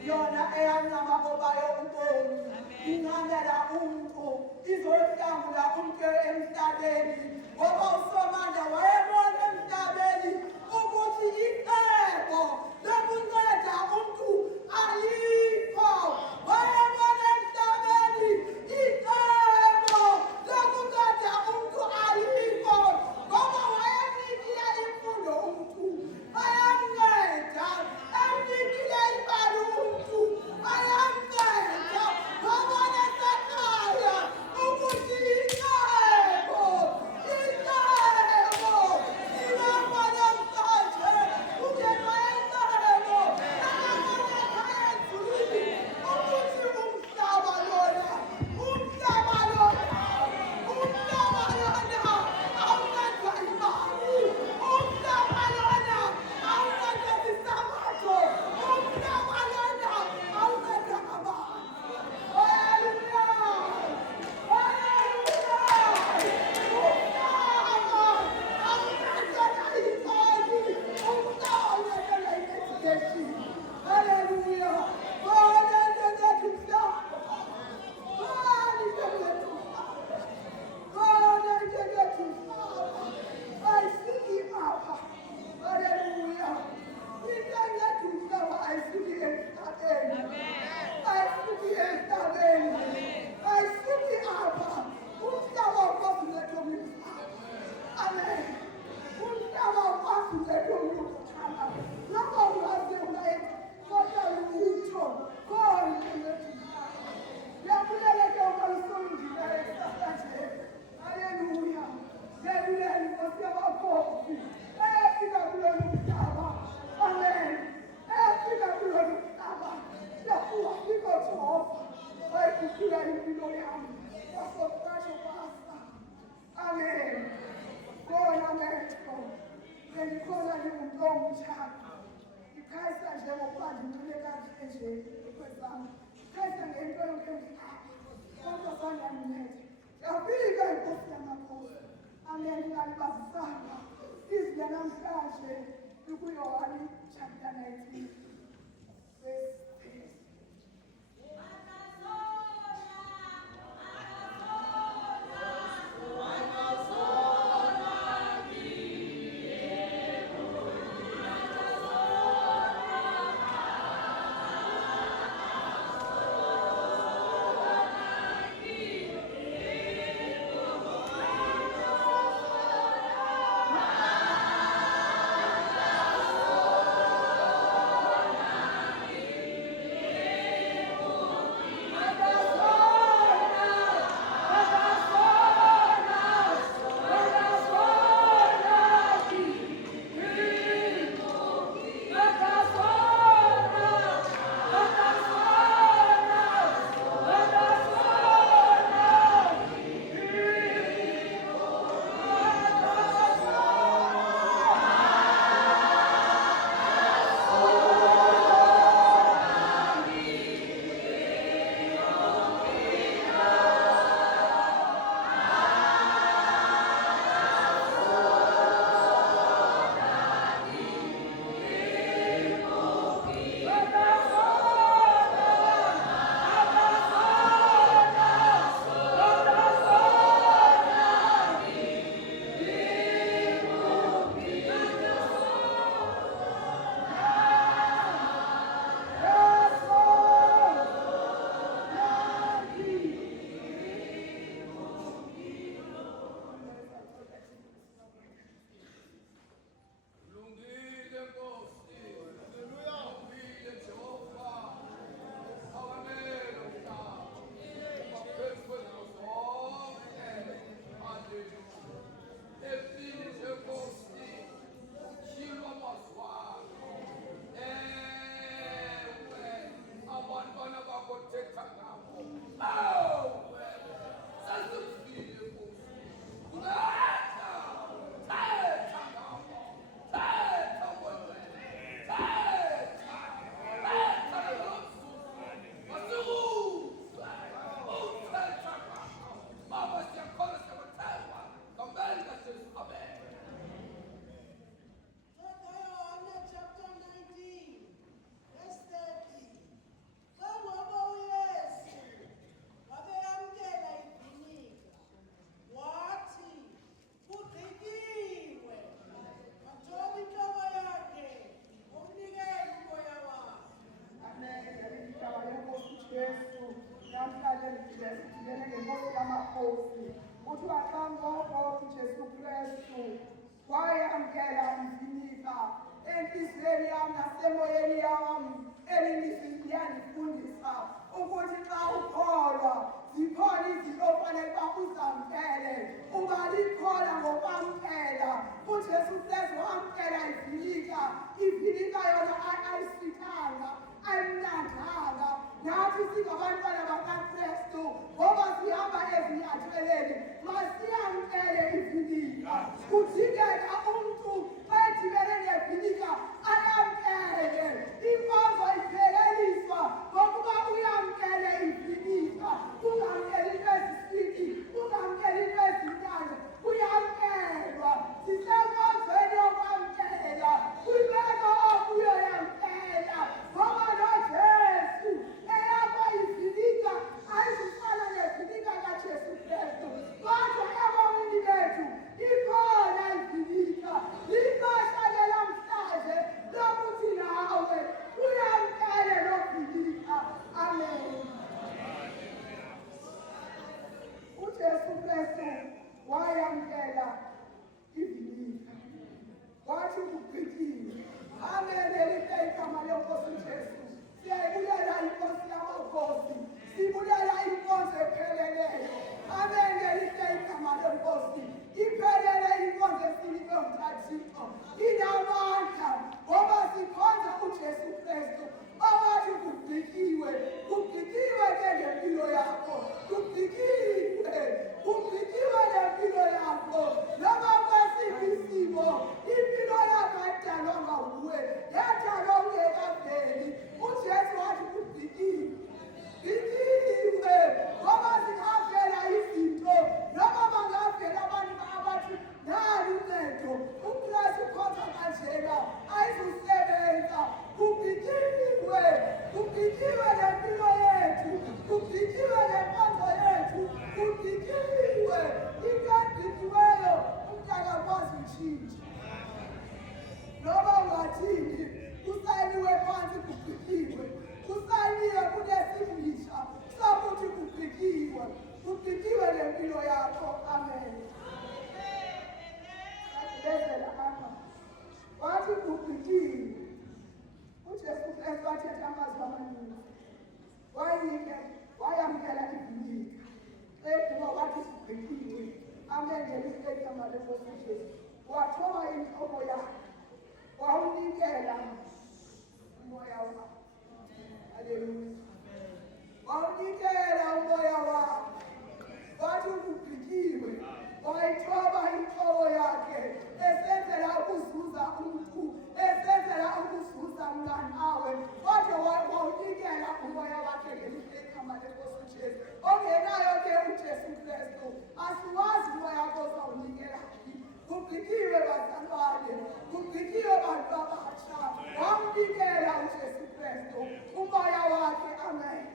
yona eyancama obayo ubomi ingandela umuntu izohlangula umuntu emhlabeni ngoba uSomandla wayebona emhlabeni ukuthi icebo lokunceda umuntu alikho. Wayebona emhlabeni icebo lokunceda umuntu alikho ngoba wayenikile imfundo umuntu ayanceda, emnikile imali umuntu ayanceda ngoba nesekhaya ukuthi icebo khona amehlo bengikhona njengomuntu omutsha ngikhayisa njengokuba ngimile kakuhle nje kwezami khayisa ngento yonke kodwa sangamnceda yafika inkosi yamakhosi amen ngingalibazisanga izwi lanamhlanje likuyohane chapter 19 verse 10. Lama kwesi yakho. Amen. Lezela apha. Wathi ubhikile. uJesu Kristu wathetha amazwi amaninzi. Wayamkela ivinika. Ethi wathi ubhikile. Amenzele igama leNkosi Jesu. Wathoba intloko yakhe. Wawunikela umoya wakhe. Haleluya. Wawunikela umoya wakhe. Wathi ubhikile. Wayithoba intloko yakhe. Esenzela ukuzuza umntu. Esenzela ukuzuza mntanawe. Kodwa wawunikela umoya wakhe ngelizwi igama leNkosi Jesu. Ongenayo ke uJesu Kristu. Asiwazi umoya wakho uzawunikela phi. Kubhikiwe bazalwane. Kubhikiwe bantu abatsha. Wamnikela uJesu Kristu umoya wakhe. Amen.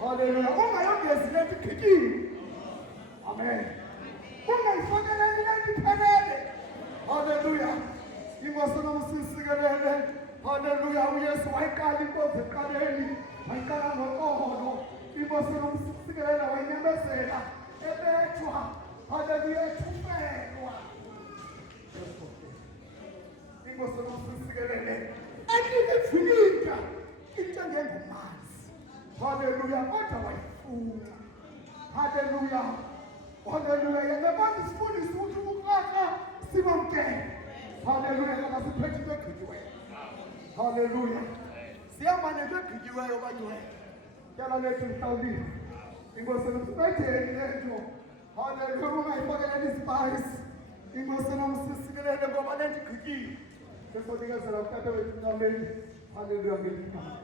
Hallelujah. Ungayongezile ndikhikile. Amen. Ungayifoneleli lendiphelele. Hallelujah. Inkosi nomsisikelele. Hallelujah. uYesu wayiqala inkonzo eqaleni. Wayiqala ngoqobo. Inkosi nomsisikelele wayinyamezela. Ebethwa. Hallelujah. Ethufelwa. Inkosi nomsisikelele. Endile Philippa. Into engengumazi. Hallelujah. Kodwa wayifuna. Hallelujah. Hallelujah. Yabona isifundisi ukuthi ukuqaqa simamkele. Hallelujah. Ngasiphethe begqikiweyo. Hallelujah. Siyamane begqikiweyo bantwana. Yala lethu mhlawumbi. Inkosi nomsibetheni lethu. Hallelujah. Ungayifakela ispice. Inkosi nomsikelele ngoba lethi gqikile. Sesonikezela utata wethu ngameni. Hallelujah. Ngegama.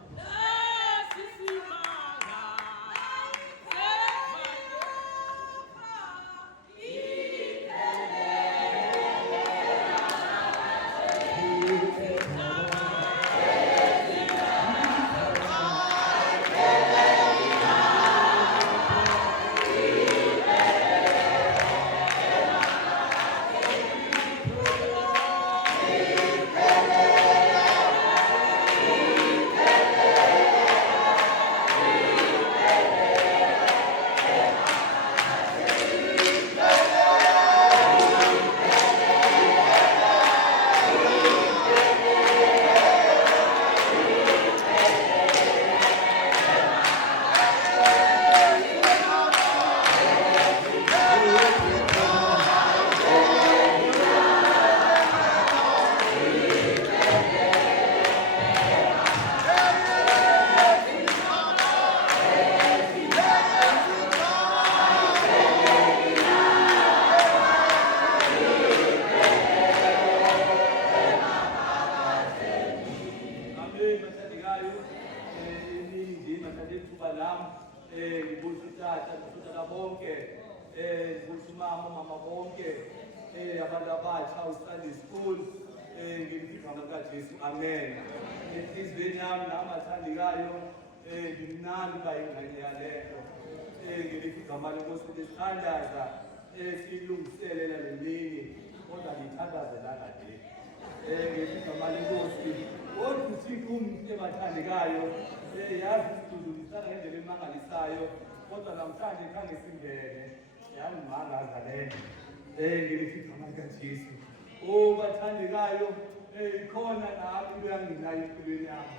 Abantu abatsha uSunday school ngegama likaJesu amen. Inhliziyweni yami namathandekayo ngimnandi uba ingxenye yalento ngegama lenkosi lesithandaza silungiselela le mini kodwa ngithandazelanga nje ngegama lenkosi kodwa uThixo umhle bathandekayo yazi isiduduzisana ngendlela emangalisayo kodwa namhlanje khange singene yangimangaza lento ngegama likaJesu. Bathandekayo ikhona nami into yanginayo empilweni yami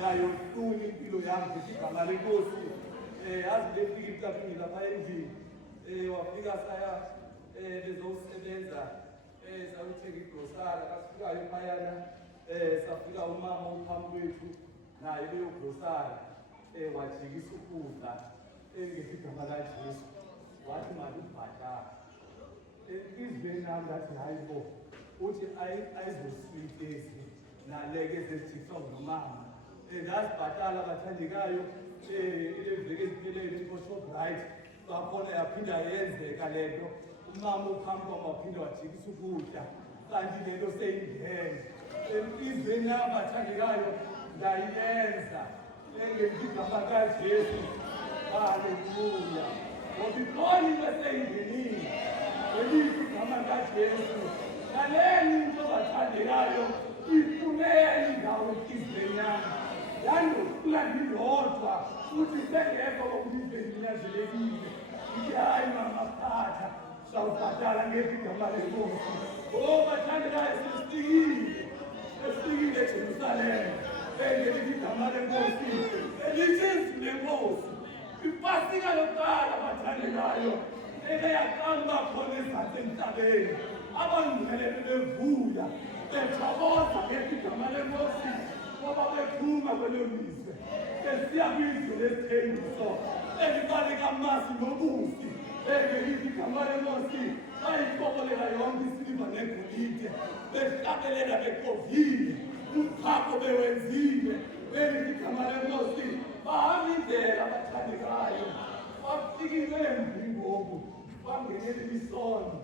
yayohlula impilo yami ngegama lenkosi yazi lefika imhlawumbe lapha endlini wafika saya bezowusebenza sayothenga igrosari kasifikayo phayana safika umama uphambi kwethu naye leyo grosari wajikisa ukudla ngegama likaJesu wathi mali ubhatala enhliziyweni yami ngathi hayi bo uthi ayizoswitezi naleke ezejikiswa ngumama ndazibhatala bathandekayo ileveki eziphelele ko-Shoprite kwakhona yaphinda yenzeka lento umama uphambi kwami waphinda wajikisa ukudla kanti lento seyingene enhliziyweni yami bathandekayo ndayenza ngegama likaJesu. Haleluya. Ngoba ikhona into eseyingenile elithi igama likaJesu laleni into bathandekayo ifunela indawo enhliziyweni yami yandohlula ngindodwa futhi sengekho kokulize nginyanzelekile ngithi hayi mama phatha sawubhatala ngegama lenkosi. Bathandekayo sesifikile eJerusalema ngelithi igama lenkosi elithi izwi lenkosi ipasika yokuqala bathandekayo eyaqamba khona ezantsi emhlabeni abangcwele bevuya bethokoza ngegama lenkosi ngoba bephuma kwelo lizwe besiya kwizwe lesithembiso elibaleka amasi nobusi ngelithi igama lenkosi bayikokolela yonke isiliva negolide behlabelela beqovile umphako bewenzile ngelithi igama lenkosi bahamba indlela abathandekayo bafikile emvingoku bangenele isondo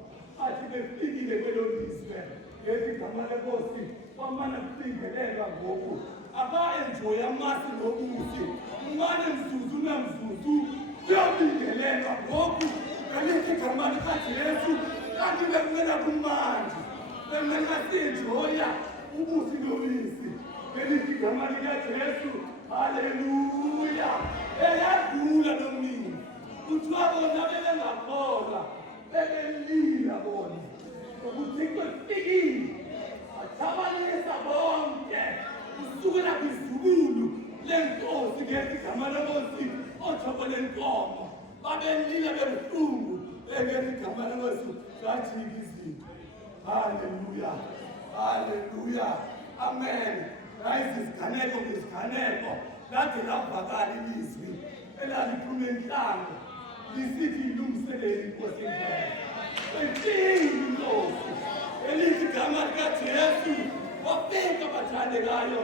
athi befikile kwelo lizwe ngelithi igama lenkosi bamane kucingelelwa ngoku aba-enjoya amasi nobusi umane mzuzu namzuzu kuyobingelelwa ngoku ngelithi igama likaJesu kanti bekumela kumandi bekumela si-enjoya ubusi nobisi ngelithi igama likaJesu. Haleluya. Eyadlula nomini kuthiwa bona bebengakholwa bebelila bona uThixo efikile athabalisa bonke kusukela kwizulu lenkosi ngegama lenkosi lenkomo babelile bebuhlungu engene igama lenkosi zajika izinto. Haleluya, haleluya, amen. Isiganeko ngesiganeko lade lavakala ilizwi elaliphuma enhlanga lisithi ilungiselele inkosi engcwele. Enkingi inkosi elithi igama likaJesu wafika bathandekayo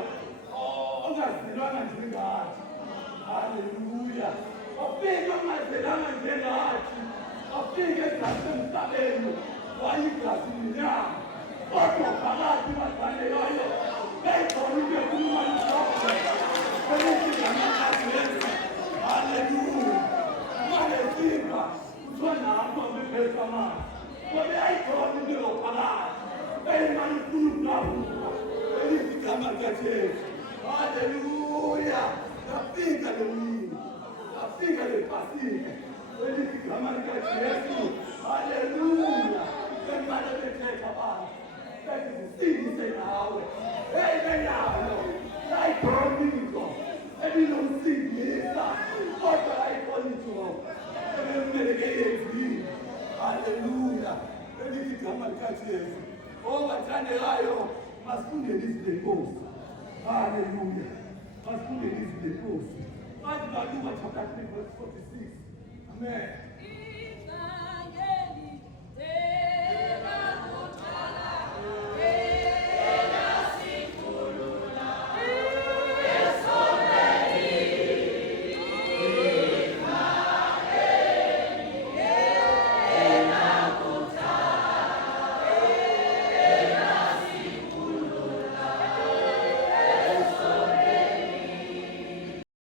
ongazilwanga njengathi. Haleluya, wafika ongazelanga njengathi, wafika ezasemhlabeni wayigazi nenyama kodwa phakathi bathandekayo beykhona into ekhuluma inhloko elithi igama likaJesu. Haleluya, malefika kuthiwa nabo bephethe amanzi ngoba yayikhona into eyophakathi beyimane ifuna ukudabuka elithi igama likaJesu. Haleluya, yafika le mini, yafika le Pasika elithi igama likaJesu. Haleluya, bemane bethetha abantu bethi zisindise nawe. Hey, benayo yayikhona into ebinomsindisa kodwa yayikhona into ebekumele yenzile. Haleluya, elithi igama likaJesu. Bathandekayo, masifundele izwi lenkosi. Haleluya, masifundele izwi lenkosi. Bathi kaLuka chapter 3 verse 46. Amen.